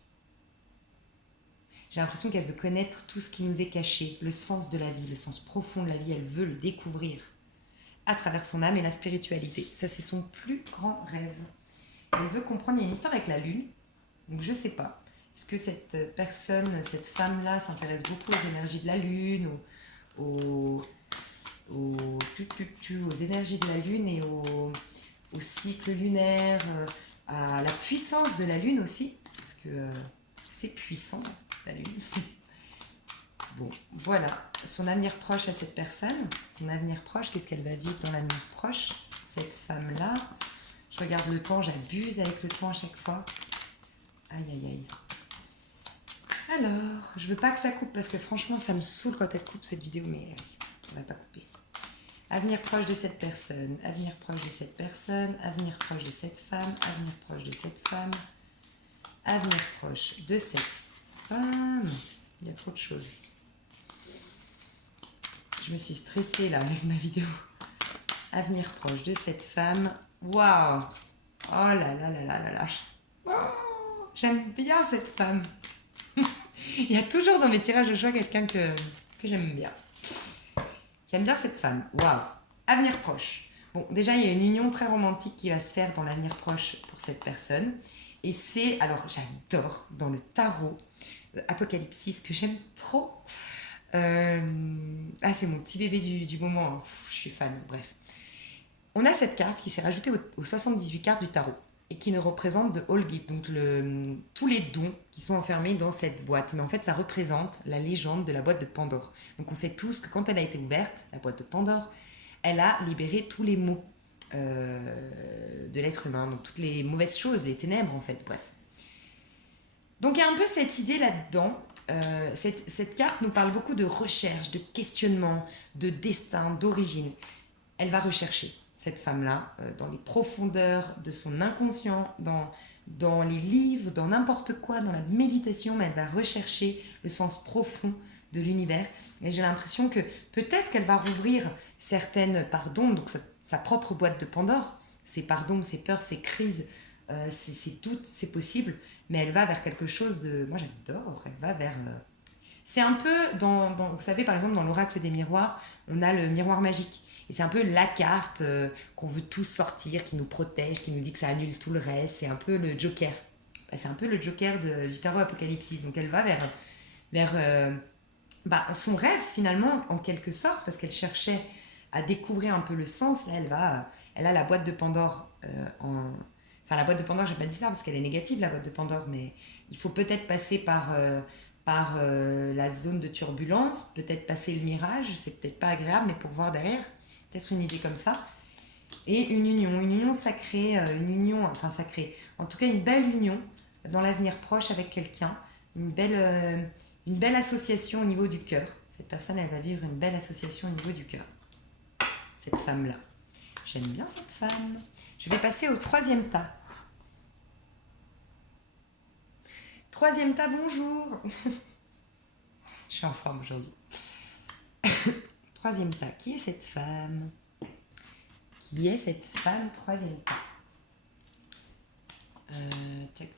J'ai l'impression qu'elle veut connaître tout ce qui nous est caché, le sens de la vie, le sens profond de la vie, elle veut le découvrir à travers son âme et la spiritualité. Ça, c'est son plus grand rêve. Elle veut comprendre, il y a une histoire avec la lune, donc je sais pas. Est-ce que cette personne, cette femme-là s'intéresse beaucoup aux énergies de la lune, aux énergies de la lune et au cycle lunaire, à la puissance de la lune aussi, parce que c'est puissant, la lune. Bon, voilà, son avenir proche à cette personne, son avenir proche, qu'est-ce qu'elle va vivre dans l'avenir proche, cette femme-là. Je regarde le temps, j'abuse avec le temps à chaque fois. Aïe, aïe, aïe. Alors, je veux pas que ça coupe, parce que franchement, ça me saoule quand elle coupe cette vidéo, mais ça va pas couper. Avenir proche de cette personne, avenir proche de cette personne, avenir proche de cette femme, avenir proche de cette femme, avenir proche de cette femme. Il y a trop de choses. Je me suis stressée là avec ma vidéo. Avenir proche de cette femme. Waouh! Oh là là là là là là. Oh, j'aime bien cette femme. Il y a toujours dans mes tirages de choix quelqu'un que j'aime bien. J'aime bien cette femme. Waouh! Avenir proche. Bon, déjà, il y a une union très romantique qui va se faire dans l'avenir proche pour cette personne. Et c'est, alors j'adore, dans le tarot, Apocalypse, que j'aime trop. C'est mon petit bébé du moment. Je suis fan, bref. On a cette carte qui s'est rajoutée aux 78 cartes du tarot et qui ne représente de all gift, donc tous les dons qui sont enfermés dans cette boîte. Mais en fait, ça représente la légende de la boîte de Pandore. Donc on sait tous que quand elle a été ouverte, la boîte de Pandore, elle a libéré tous les maux de l'être humain, donc toutes les mauvaises choses, les ténèbres en fait, bref. Donc il y a un peu cette idée là-dedans. Cette carte nous parle beaucoup de recherche, de questionnement, de destin, d'origine. Elle va rechercher cette femme-là dans les profondeurs de son inconscient, dans les livres, dans n'importe quoi, dans la méditation, mais elle va rechercher le sens profond de l'univers. Et j'ai l'impression que peut-être qu'elle va rouvrir certaines pardons, donc sa propre boîte de Pandore, ses pardons, ses peurs, ses crises, ses doutes, c'est possible, mais elle va vers quelque chose de... Moi j'adore, elle va vers... C'est un peu vous savez, par exemple, dans l'oracle des miroirs, on a le miroir magique. Et c'est un peu la carte qu'on veut tous sortir, qui nous protège, qui nous dit que ça annule tout le reste. C'est un peu le joker. C'est un peu le joker du tarot Apocalypse. Donc elle va vers son rêve, finalement, en quelque sorte, parce qu'elle cherchait à découvrir un peu le sens. Là, elle a la boîte de Pandore Enfin, la boîte de Pandore, j'ai pas dit ça parce qu'elle est négative, la boîte de Pandore, mais il faut peut-être passer par la zone de turbulence, peut-être passer le mirage, c'est peut-être pas agréable, mais pour voir derrière, peut-être une idée comme ça. Et une union sacrée, en tout cas une belle union dans l'avenir proche avec quelqu'un, une belle association au niveau du cœur. Cette personne, elle va vivre une belle association au niveau du cœur. Cette femme-là. J'aime bien cette femme. Je vais passer au troisième tas. Troisième tas, bonjour. Je suis en forme aujourd'hui. Troisième tas, qui est cette femme? Qui est cette femme? Troisième tas. Check.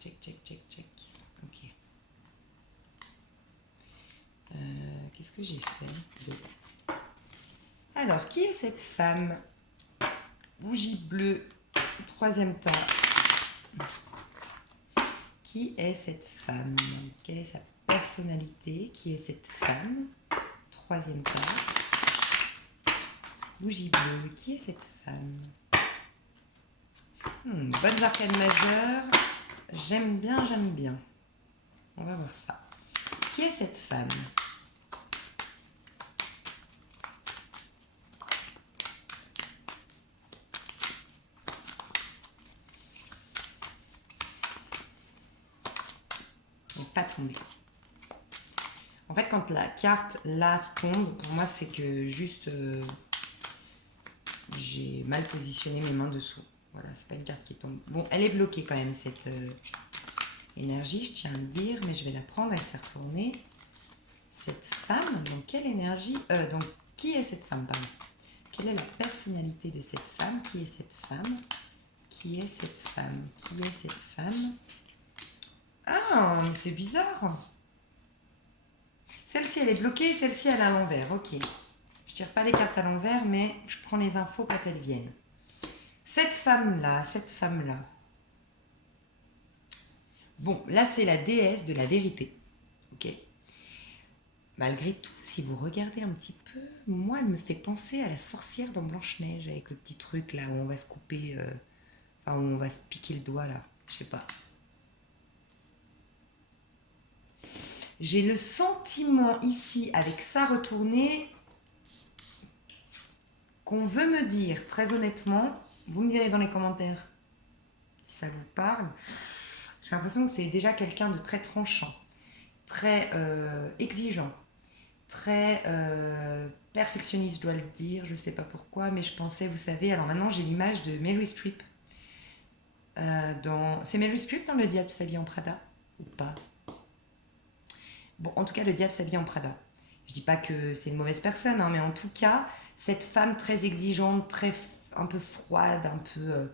Ok. Qu'est-ce que j'ai fait? Alors, qui est cette femme? Bougie bleue, troisième tas. Qui est cette femme? Quelle est sa personnalité? Qui est cette femme? Troisième tas. Bougie bleue, qui est cette femme? Bonnes arcanes majeures. J'aime bien. On va voir ça. Qui est cette femme? Pas tombé. En fait, quand la carte là tombe, pour moi, c'est que juste j'ai mal positionné mes mains dessous. Voilà, c'est pas une carte qui tombe. Bon, elle est bloquée quand même, cette énergie, je tiens à le dire, mais je vais la prendre, elle s'est retournée. Cette femme, donc quelle énergie donc, qui est cette femme, pardon? Quelle est la personnalité de cette femme? Qui est cette femme? Qui est cette femme? Qui est cette femme? Ah, c'est bizarre. Celle-ci, elle est bloquée, celle-ci, elle est à l'envers. Ok. Je tire pas les cartes à l'envers, mais je prends les infos quand elles viennent. Cette femme-là. Bon, là, c'est la déesse de la vérité. Ok. Malgré tout, si vous regardez un petit peu, moi, elle me fait penser à la sorcière dans Blanche-Neige, avec le petit truc là où on va se couper, où on va se piquer le doigt là. Je sais pas. J'ai le sentiment ici, avec ça retourné, qu'on veut me dire, très honnêtement, vous me direz dans les commentaires si ça vous parle, j'ai l'impression que c'est déjà quelqu'un de très tranchant, très exigeant, très perfectionniste, je dois le dire, je sais pas pourquoi, mais je pensais, vous savez, alors maintenant j'ai l'image de Meryl Streep. C'est Meryl Streep dans Le Diable s'habille en Prada ou pas? Bon, en tout cas, Le Diable s'habille en Prada. Je dis pas que c'est une mauvaise personne, hein, mais en tout cas, cette femme très exigeante, un peu froide, un peu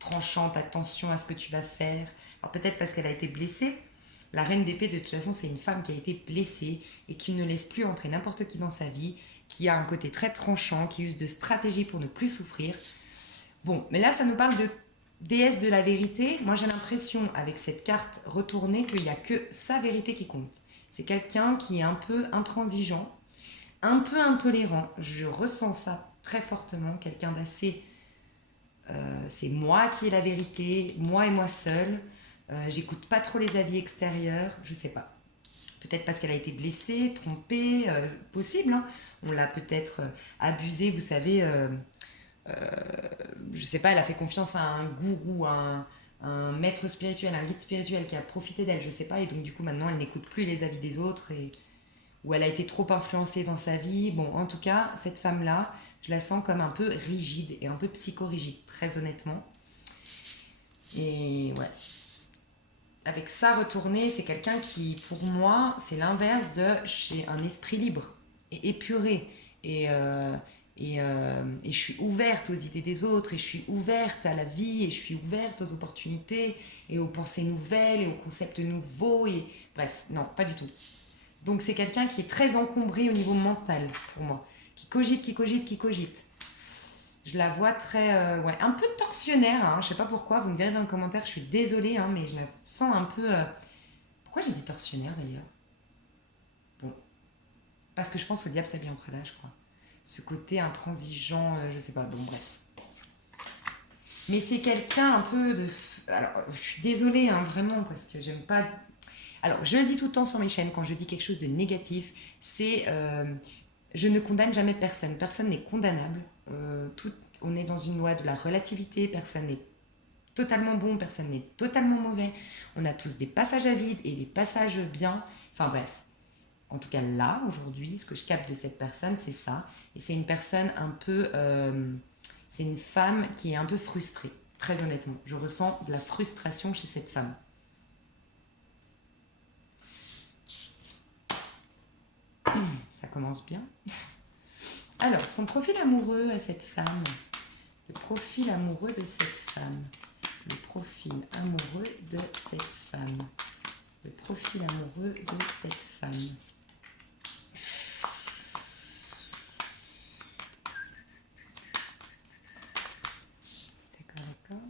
tranchante, attention à ce que tu vas faire. Alors peut-être parce qu'elle a été blessée. La reine d'épée, de toute façon, c'est une femme qui a été blessée et qui ne laisse plus entrer n'importe qui dans sa vie, qui a un côté très tranchant, qui use de stratégies pour ne plus souffrir. Bon, mais là, ça nous parle de déesse de la vérité. Moi, j'ai l'impression, avec cette carte retournée, qu'il n'y a que sa vérité qui compte. C'est quelqu'un qui est un peu intransigeant, un peu intolérant. Je ressens ça très fortement. Quelqu'un d'assez... c'est moi qui ai la vérité, moi et moi seule. J'écoute pas trop les avis extérieurs, je sais pas. Peut-être parce qu'elle a été blessée, trompée, possible. Hein. On l'a peut-être abusée, vous savez... je sais pas, elle a fait confiance à un gourou, un maître spirituel, un guide spirituel qui a profité d'elle, je sais pas, et donc du coup maintenant elle n'écoute plus les avis des autres, ou elle a été trop influencée dans sa vie. Bon, en tout cas, cette femme-là, je la sens comme un peu rigide et un peu psychorigide, très honnêtement. Et ouais, avec ça retourné, c'est quelqu'un qui, pour moi, c'est l'inverse de chez un esprit libre et épuré. Et, euh, et je suis ouverte aux idées des autres, et je suis ouverte à la vie, et je suis ouverte aux opportunités, et aux pensées nouvelles, et aux concepts nouveaux. Et bref, non, pas du tout. Donc c'est quelqu'un qui est très encombré au niveau mental, pour moi. Qui cogite, qui cogite, qui cogite. Je la vois très, ouais, un peu torsionnaire, hein, je sais pas pourquoi, vous me direz dans les commentaires, je suis désolée, hein, mais je la sens un peu... Pourquoi j'ai dit torsionnaire d'ailleurs? Bon, parce que je pense au diable s'habille en Prada, je crois. Ce côté intransigeant, je sais pas, bon bref. Mais c'est quelqu'un un peu de... Alors, je suis désolée, hein, vraiment, parce que j'aime pas... Alors, je le dis tout le temps sur mes chaînes, quand je dis quelque chose de négatif, c'est... je ne condamne jamais personne. Personne n'est condamnable. On est dans une loi de la relativité, personne n'est totalement bon, personne n'est totalement mauvais. On a tous des passages à vide et des passages bien. Enfin bref. En tout cas là, aujourd'hui, ce que je capte de cette personne, c'est ça. Et c'est une personne un peu... c'est une femme qui est un peu frustrée, très honnêtement. Je ressens de la frustration chez cette femme. Ça commence bien. Alors, son profil amoureux à cette femme. Le profil amoureux de cette femme. Le profil amoureux de cette femme. Le profil amoureux de cette femme. D'accord, d'accord.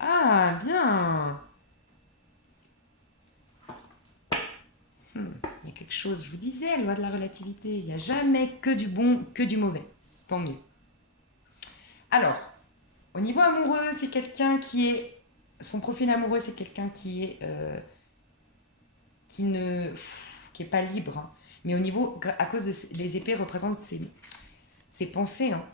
Ah, bien. Il y a quelque chose, je vous disais, loi de la relativité. Il n'y a jamais que du bon, que du mauvais. Tant mieux. Alors, au niveau amoureux, c'est quelqu'un qui est... Son profil amoureux, c'est quelqu'un qui est... qui est pas libre. Hein. Mais au niveau... À cause des épées représentent ses pensées. Hein.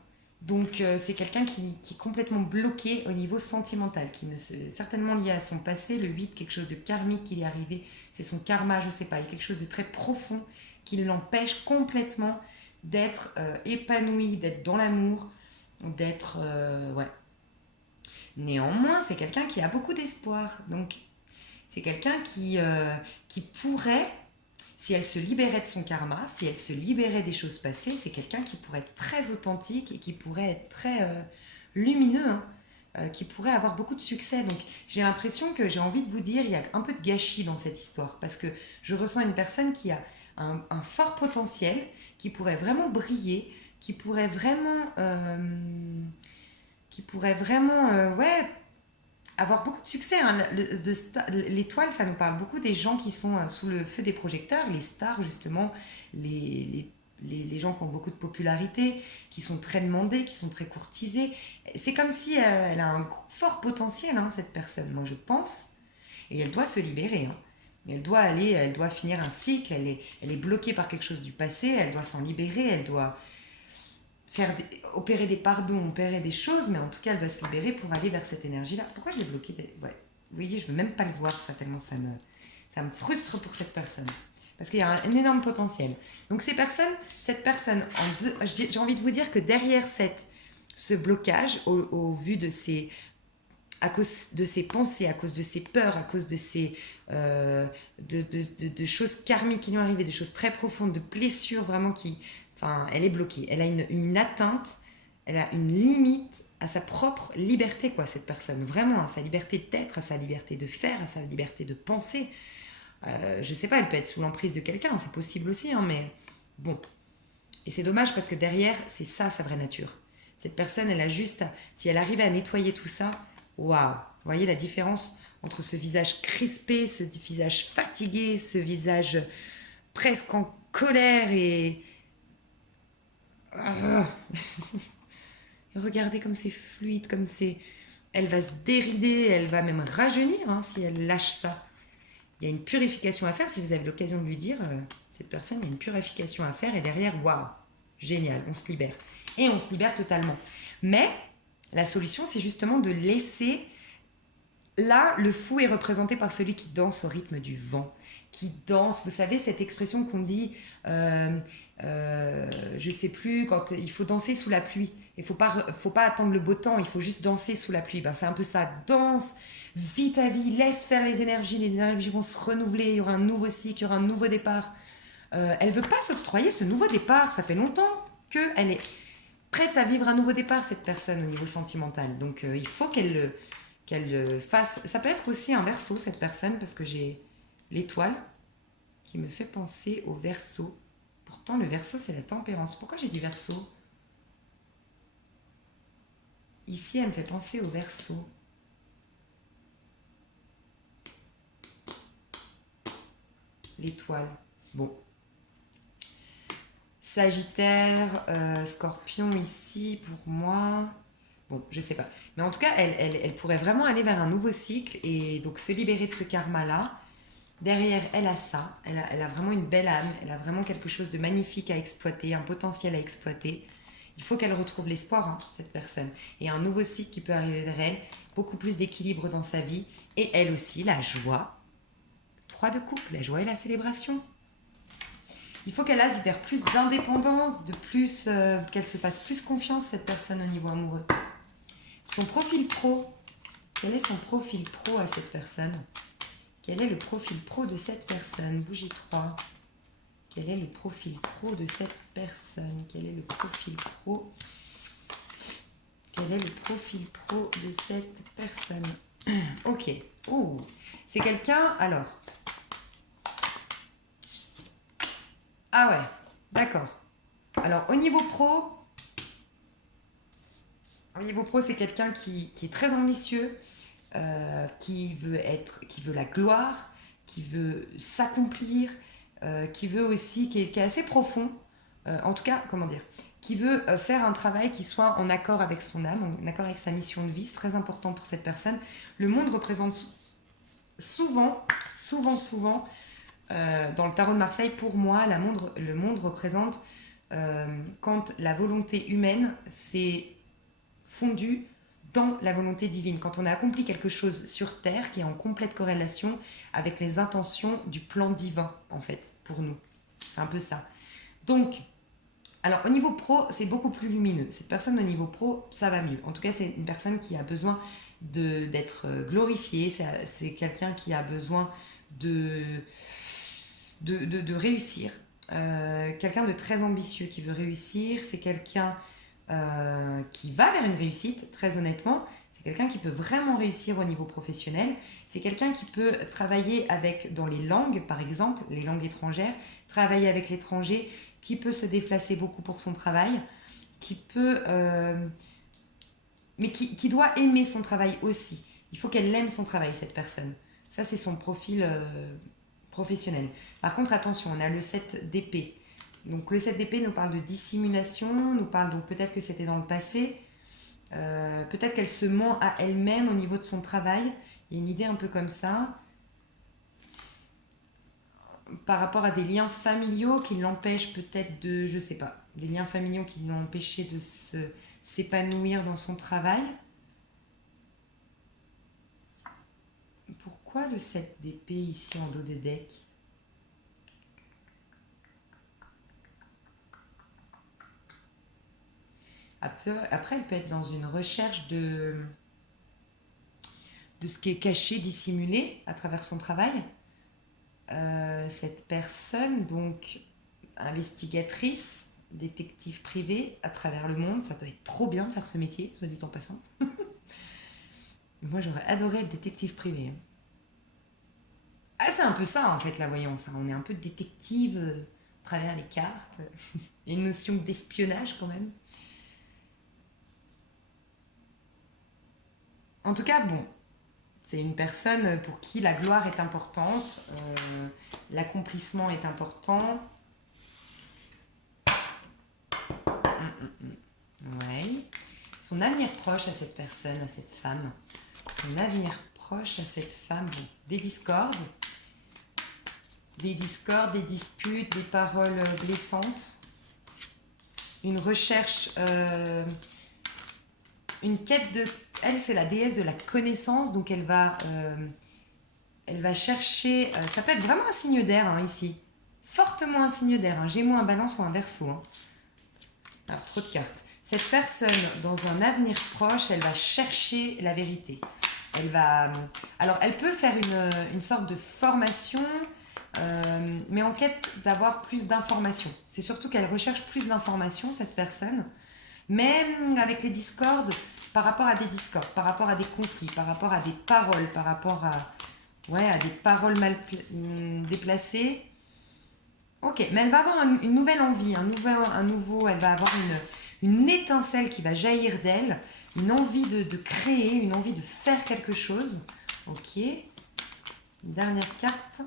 Donc, c'est quelqu'un qui est complètement bloqué au niveau sentimental, qui ne se, certainement lié à son passé. Le 8, quelque chose de karmique qui lui est arrivé. C'est son karma, je sais pas. Il y a quelque chose de très profond qui l'empêche complètement d'être épanoui, d'être dans l'amour, d'être... ouais. Néanmoins, c'est quelqu'un qui a beaucoup d'espoir. Donc, c'est quelqu'un qui pourrait, si elle se libérait de son karma, si elle se libérait des choses passées, c'est quelqu'un qui pourrait être très authentique et qui pourrait être très lumineux, hein, qui pourrait avoir beaucoup de succès. Donc, j'ai l'impression que j'ai envie de vous dire, il y a un peu de gâchis dans cette histoire, parce que je ressens une personne qui a un fort potentiel, qui pourrait vraiment briller, qui pourrait vraiment... ouais, avoir beaucoup de succès. Hein. L'étoile, ça nous parle beaucoup des gens qui sont sous le feu des projecteurs, les stars justement, les gens qui ont beaucoup de popularité, qui sont très demandés, qui sont très courtisés. C'est comme si elle a un fort potentiel, hein, cette personne, moi je pense, et elle doit se libérer. Hein. Elle doit finir un cycle, elle est bloquée par quelque chose du passé, elle doit s'en libérer, elle doit opérer des pardons, opérer des choses, mais en tout cas, elle doit se libérer pour aller vers cette énergie-là. Pourquoi je l'ai bloqué? Ouais. Vous voyez, je ne veux même pas le voir, ça, tellement ça me frustre pour cette personne. Parce qu'il y a un énorme potentiel. Donc cette personne, j'ai envie de vous dire que derrière ce blocage, au vu de à cause de ses pensées, à cause de ses peurs, à cause de de choses karmiques qui lui sont arrivées, des choses très profondes, de blessures vraiment enfin, elle est bloquée. Elle a une atteinte, elle a une limite à sa propre liberté, quoi, cette personne. Vraiment, à sa liberté d'être, à sa liberté de faire, à sa liberté de penser. Je sais pas, elle peut être sous l'emprise de quelqu'un, c'est possible aussi, hein, mais bon. Et c'est dommage parce que derrière, c'est ça sa vraie nature. Cette personne, elle a juste, si elle arrivait à nettoyer tout ça, waouh! Vous voyez la différence entre ce visage crispé, ce visage fatigué, ce visage presque en colère et regardez comme c'est fluide, comme c'est. Elle va se dérider, elle va même rajeunir hein, si elle lâche ça. Il y a une purification à faire, si vous avez l'occasion de lui dire, cette personne, il y a une purification à faire et derrière, waouh, génial, on se libère. Et on se libère totalement. Mais la solution, c'est justement de laisser. Là, le fou est représenté par celui qui danse au rythme du vent, qui danse. Vous savez, cette expression qu'on dit, je sais plus, quand il faut danser sous la pluie. Il faut pas attendre le beau temps, il faut juste danser sous la pluie. Ben, c'est un peu ça. Danse, vis ta vie, laisse faire les énergies vont se renouveler, il y aura un nouveau cycle, il y aura un nouveau départ. Elle veut pas s'octroyer ce nouveau départ, ça fait longtemps qu'elle est prête à vivre un nouveau départ, cette personne, au niveau sentimental. Donc il faut qu'elle le fasse. Ça peut être aussi un verso, cette personne, parce que j'ai l'étoile qui me fait penser au verso. Pourtant, le verso, c'est la tempérance. Pourquoi j'ai dit verso? Ici, elle me fait penser au verso. L'étoile. Bon. Sagittaire, Scorpion ici, pour moi. Bon, je sais pas. Mais en tout cas, elle pourrait vraiment aller vers un nouveau cycle et donc se libérer de ce karma-là. Derrière, elle a ça. Elle a vraiment une belle âme. Elle a vraiment quelque chose de magnifique à exploiter, un potentiel à exploiter. Il faut qu'elle retrouve l'espoir, hein, cette personne. Et un nouveau cycle qui peut arriver vers elle, beaucoup plus d'équilibre dans sa vie. Et elle aussi, la joie. 3 de couple, la joie et la célébration. Il faut qu'elle aille vers plus d'indépendance, de plus qu'elle se fasse plus confiance, cette personne, au niveau amoureux. Son profil pro. Quel est son profil pro à cette personne? Quel est le profil pro de cette personne? Bougie 3. Quel est le profil pro de cette personne? Quel est le profil pro? Quel est le profil pro de cette personne? Ok. Ouh. C'est quelqu'un... Alors. Ah ouais. D'accord. Alors, au niveau pro... c'est quelqu'un qui est très ambitieux, qui veut la gloire, qui veut s'accomplir, qui veut aussi, qui est assez profond, en tout cas, comment dire, qui veut faire un travail qui soit en accord avec son âme, en accord avec sa mission de vie. C'est très important pour cette personne. Le monde représente souvent, dans le tarot de Marseille, pour moi, le monde représente quand la volonté humaine s'est fondue dans la volonté divine, quand on a accompli quelque chose sur Terre qui est en complète corrélation avec les intentions du plan divin, en fait, pour nous. C'est un peu ça. Donc, alors au niveau pro, c'est beaucoup plus lumineux. Cette personne au niveau pro, ça va mieux. En tout cas, c'est une personne qui a besoin d'être glorifiée, c'est quelqu'un qui a besoin de réussir. Quelqu'un de très ambitieux qui veut réussir, c'est quelqu'un qui va vers une réussite, très honnêtement. C'est quelqu'un qui peut vraiment réussir au niveau professionnel. C'est quelqu'un qui peut travailler dans les langues, par exemple, les langues étrangères, travailler avec l'étranger, qui peut se déplacer beaucoup pour son travail, qui peut... mais qui doit aimer son travail aussi. Il faut qu'elle aime son travail, cette personne. Ça, c'est son profil professionnel. Par contre, attention, on a le 7 d'épée. Donc le 7 d'épée nous parle de dissimulation, nous parle donc peut-être que c'était dans le passé, peut-être qu'elle se ment à elle-même au niveau de son travail. Il y a une idée un peu comme ça, par rapport à des liens familiaux qui l'empêchent peut-être de, je sais pas, des liens familiaux qui l'ont empêché de s'épanouir dans son travail. Pourquoi le 7 d'épée ici en dos de deck? Après, elle peut être dans une recherche de ce qui est caché, dissimulé à travers son travail. Cette personne, donc investigatrice, détective privée à travers le monde, ça doit être trop bien de faire ce métier, soit dit en passant. Moi, j'aurais adoré être détective privé. Ah, c'est un peu ça en fait la voyance. Hein. On est un peu détective à travers les cartes. Il y a une notion d'espionnage quand même. En tout cas, bon, c'est une personne pour qui la gloire est importante, l'accomplissement est important. Ouais. Son avenir proche à cette personne, à cette femme. Son avenir proche à cette femme. Bon, des discordes. Des discordes, des disputes, des paroles blessantes. Une recherche, une quête de... Elle, c'est la déesse de la connaissance, donc elle va chercher... ça peut être vraiment un signe d'air, hein, ici. Fortement un signe d'air, un Gémeaux, un Balance ou un Verseau. Hein. Alors, trop de cartes. Cette personne, dans un avenir proche, elle va chercher la vérité. Elle va... Alors, elle peut faire une sorte de formation, mais en quête d'avoir plus d'informations. C'est surtout qu'elle recherche plus d'informations, cette personne. Même avec les discordes, par rapport à des discordes, par rapport à des conflits, par rapport à des paroles, par rapport à des paroles mal déplacées. Ok, mais elle va avoir une nouvelle envie, elle va avoir une étincelle qui va jaillir d'elle, une envie de créer, une envie de faire quelque chose. Ok, une dernière carte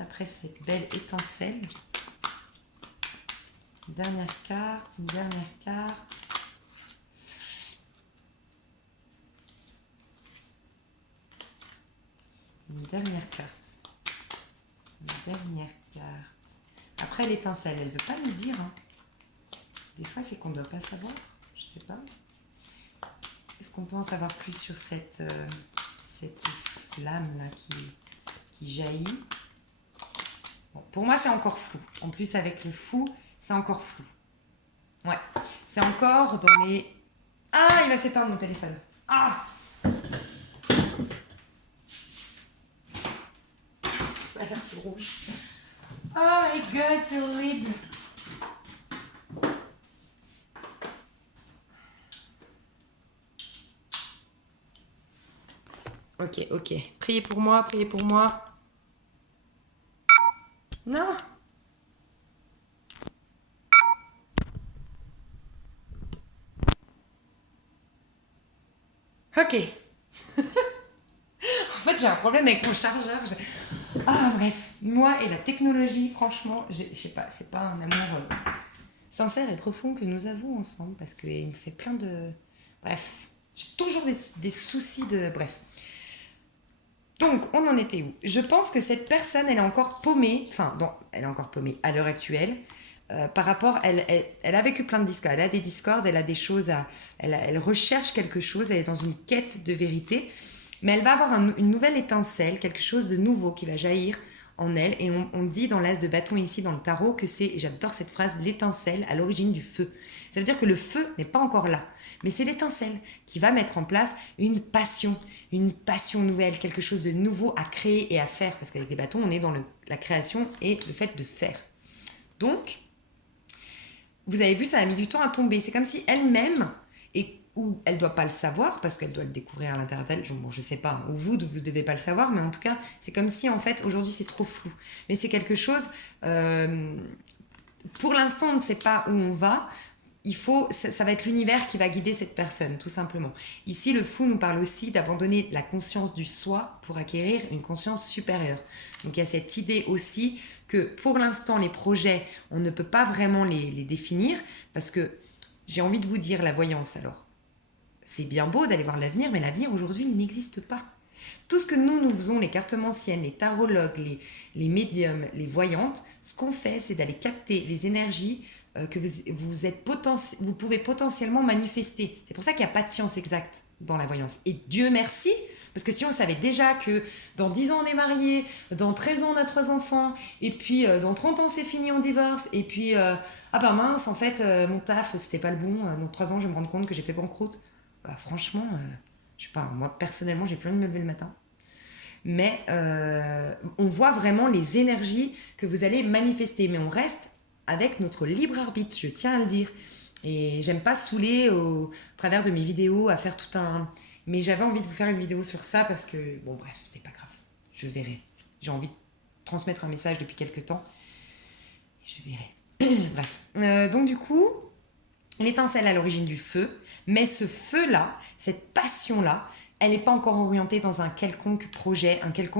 après cette belle étincelle. Une dernière carte. Une dernière carte. Après l'étincelle, elle veut pas nous dire. Hein. Des fois, c'est qu'on ne doit pas savoir. Je sais pas. Est-ce qu'on peut en savoir plus sur cette flamme là qui jaillit? Bon, pour moi, c'est encore flou. En plus, avec le fou, c'est encore flou. Ouais, c'est encore dans les... Ah, il va s'éteindre mon téléphone. Ah, alerte rouge. Oh my god, c'est horrible. Ok. Priez pour moi. Non. Ok. En fait, j'ai un problème avec mon chargeur. Ah, bref. Moi et la technologie, franchement, je sais pas, c'est pas un amour sincère et profond que nous avons ensemble parce qu'il me fait plein de... Bref, j'ai toujours des soucis de... Bref. Donc, on en était où? Je pense que cette personne, elle est encore paumée, elle est encore paumée à l'heure actuelle, par rapport, elle a vécu plein de discordes, elle a des discordes, elle a des choses elle recherche quelque chose, elle est dans une quête de vérité, mais elle va avoir une nouvelle étincelle, quelque chose de nouveau qui va jaillir en elle, et on dit dans l'as de bâton ici dans le tarot que c'est, j'adore cette phrase, l'étincelle à l'origine du feu. Ça veut dire que le feu n'est pas encore là, mais c'est l'étincelle qui va mettre en place une passion nouvelle, quelque chose de nouveau à créer et à faire, parce qu'avec les bâtons, on est dans la création et le fait de faire. Donc, vous avez vu, ça a mis du temps à tomber. C'est comme si elle-même, ou elle ne doit pas le savoir, parce qu'elle doit le découvrir à l'intérieur d'elle, bon, je sais pas, ou vous ne devez pas le savoir, mais en tout cas, c'est comme si, en fait, aujourd'hui, c'est trop flou. Mais c'est quelque chose... pour l'instant, on ne sait pas où on va. Ça va être l'univers qui va guider cette personne, tout simplement. Ici, le fou nous parle aussi d'abandonner la conscience du soi pour acquérir une conscience supérieure. Donc il y a cette idée aussi que pour l'instant, les projets, on ne peut pas vraiment les définir, parce que j'ai envie de vous dire la voyance alors. C'est bien beau d'aller voir l'avenir, mais l'avenir aujourd'hui, il n'existe pas. Tout ce que nous faisons, les cartomanciennes, les tarologues, les médiums, les voyantes, ce qu'on fait, c'est d'aller capter les énergies que vous pouvez potentiellement manifester. C'est pour ça qu'il n'y a pas de science exacte dans la voyance. Et Dieu merci, parce que si on savait déjà que dans 10 ans on est mariés, dans 13 ans on a 3 enfants, et puis dans 30 ans c'est fini, on divorce, et puis ah bah mince, en fait mon taf c'était pas le bon, dans 3 ans je vais me rendre compte que j'ai fait banqueroute. Bah, franchement, je sais pas, moi personnellement j'ai plus envie de me lever le matin. Mais on voit vraiment les énergies que vous allez manifester, mais on reste avec notre libre arbitre, je tiens à le dire. Et j'aime pas saouler au travers de mes vidéos à faire tout un... Mais j'avais envie de vous faire une vidéo sur ça parce que, bon bref, c'est pas grave, je verrai. J'ai envie de transmettre un message depuis quelques temps, je verrai. Bref, donc du coup, l'étincelle à l'origine du feu, mais ce feu-là, cette passion-là, elle n'est pas encore orientée dans un quelconque projet, quelque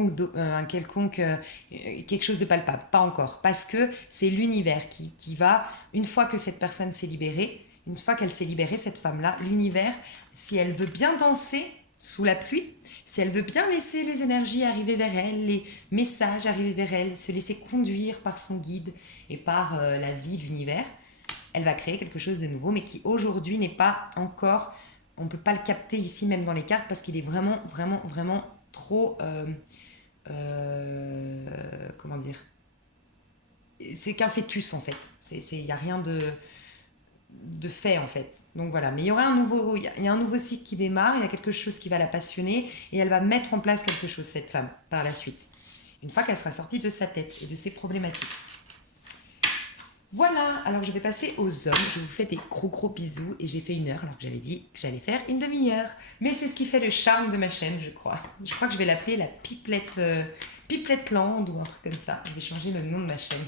chose de palpable, pas encore, parce que c'est l'univers qui va, une fois que cette personne s'est libérée, une fois qu'elle s'est libérée, cette femme-là, l'univers, si elle veut bien danser sous la pluie, si elle veut bien laisser les énergies arriver vers elle, les messages arriver vers elle, se laisser conduire par son guide et par la vie, l'univers, elle va créer quelque chose de nouveau, mais qui aujourd'hui n'est pas encore, on ne peut pas le capter ici même dans les cartes parce qu'il est vraiment, vraiment, vraiment trop, comment dire, c'est qu'un fœtus en fait, il n'y a rien de fait en fait. Donc voilà, mais il y aura il y a un nouveau cycle qui démarre, il y a quelque chose qui va la passionner et elle va mettre en place quelque chose, cette femme, par la suite. Une fois qu'elle sera sortie de sa tête et de ses problématiques. Voilà, alors je vais passer aux hommes. Je vous fais des gros gros bisous et j'ai fait 1 heure alors que j'avais dit que j'allais faire une demi-heure. Mais c'est ce qui fait le charme de ma chaîne, je crois. Je crois que je vais l'appeler la Pipelette Land ou un truc comme ça. Je vais changer le nom de ma chaîne.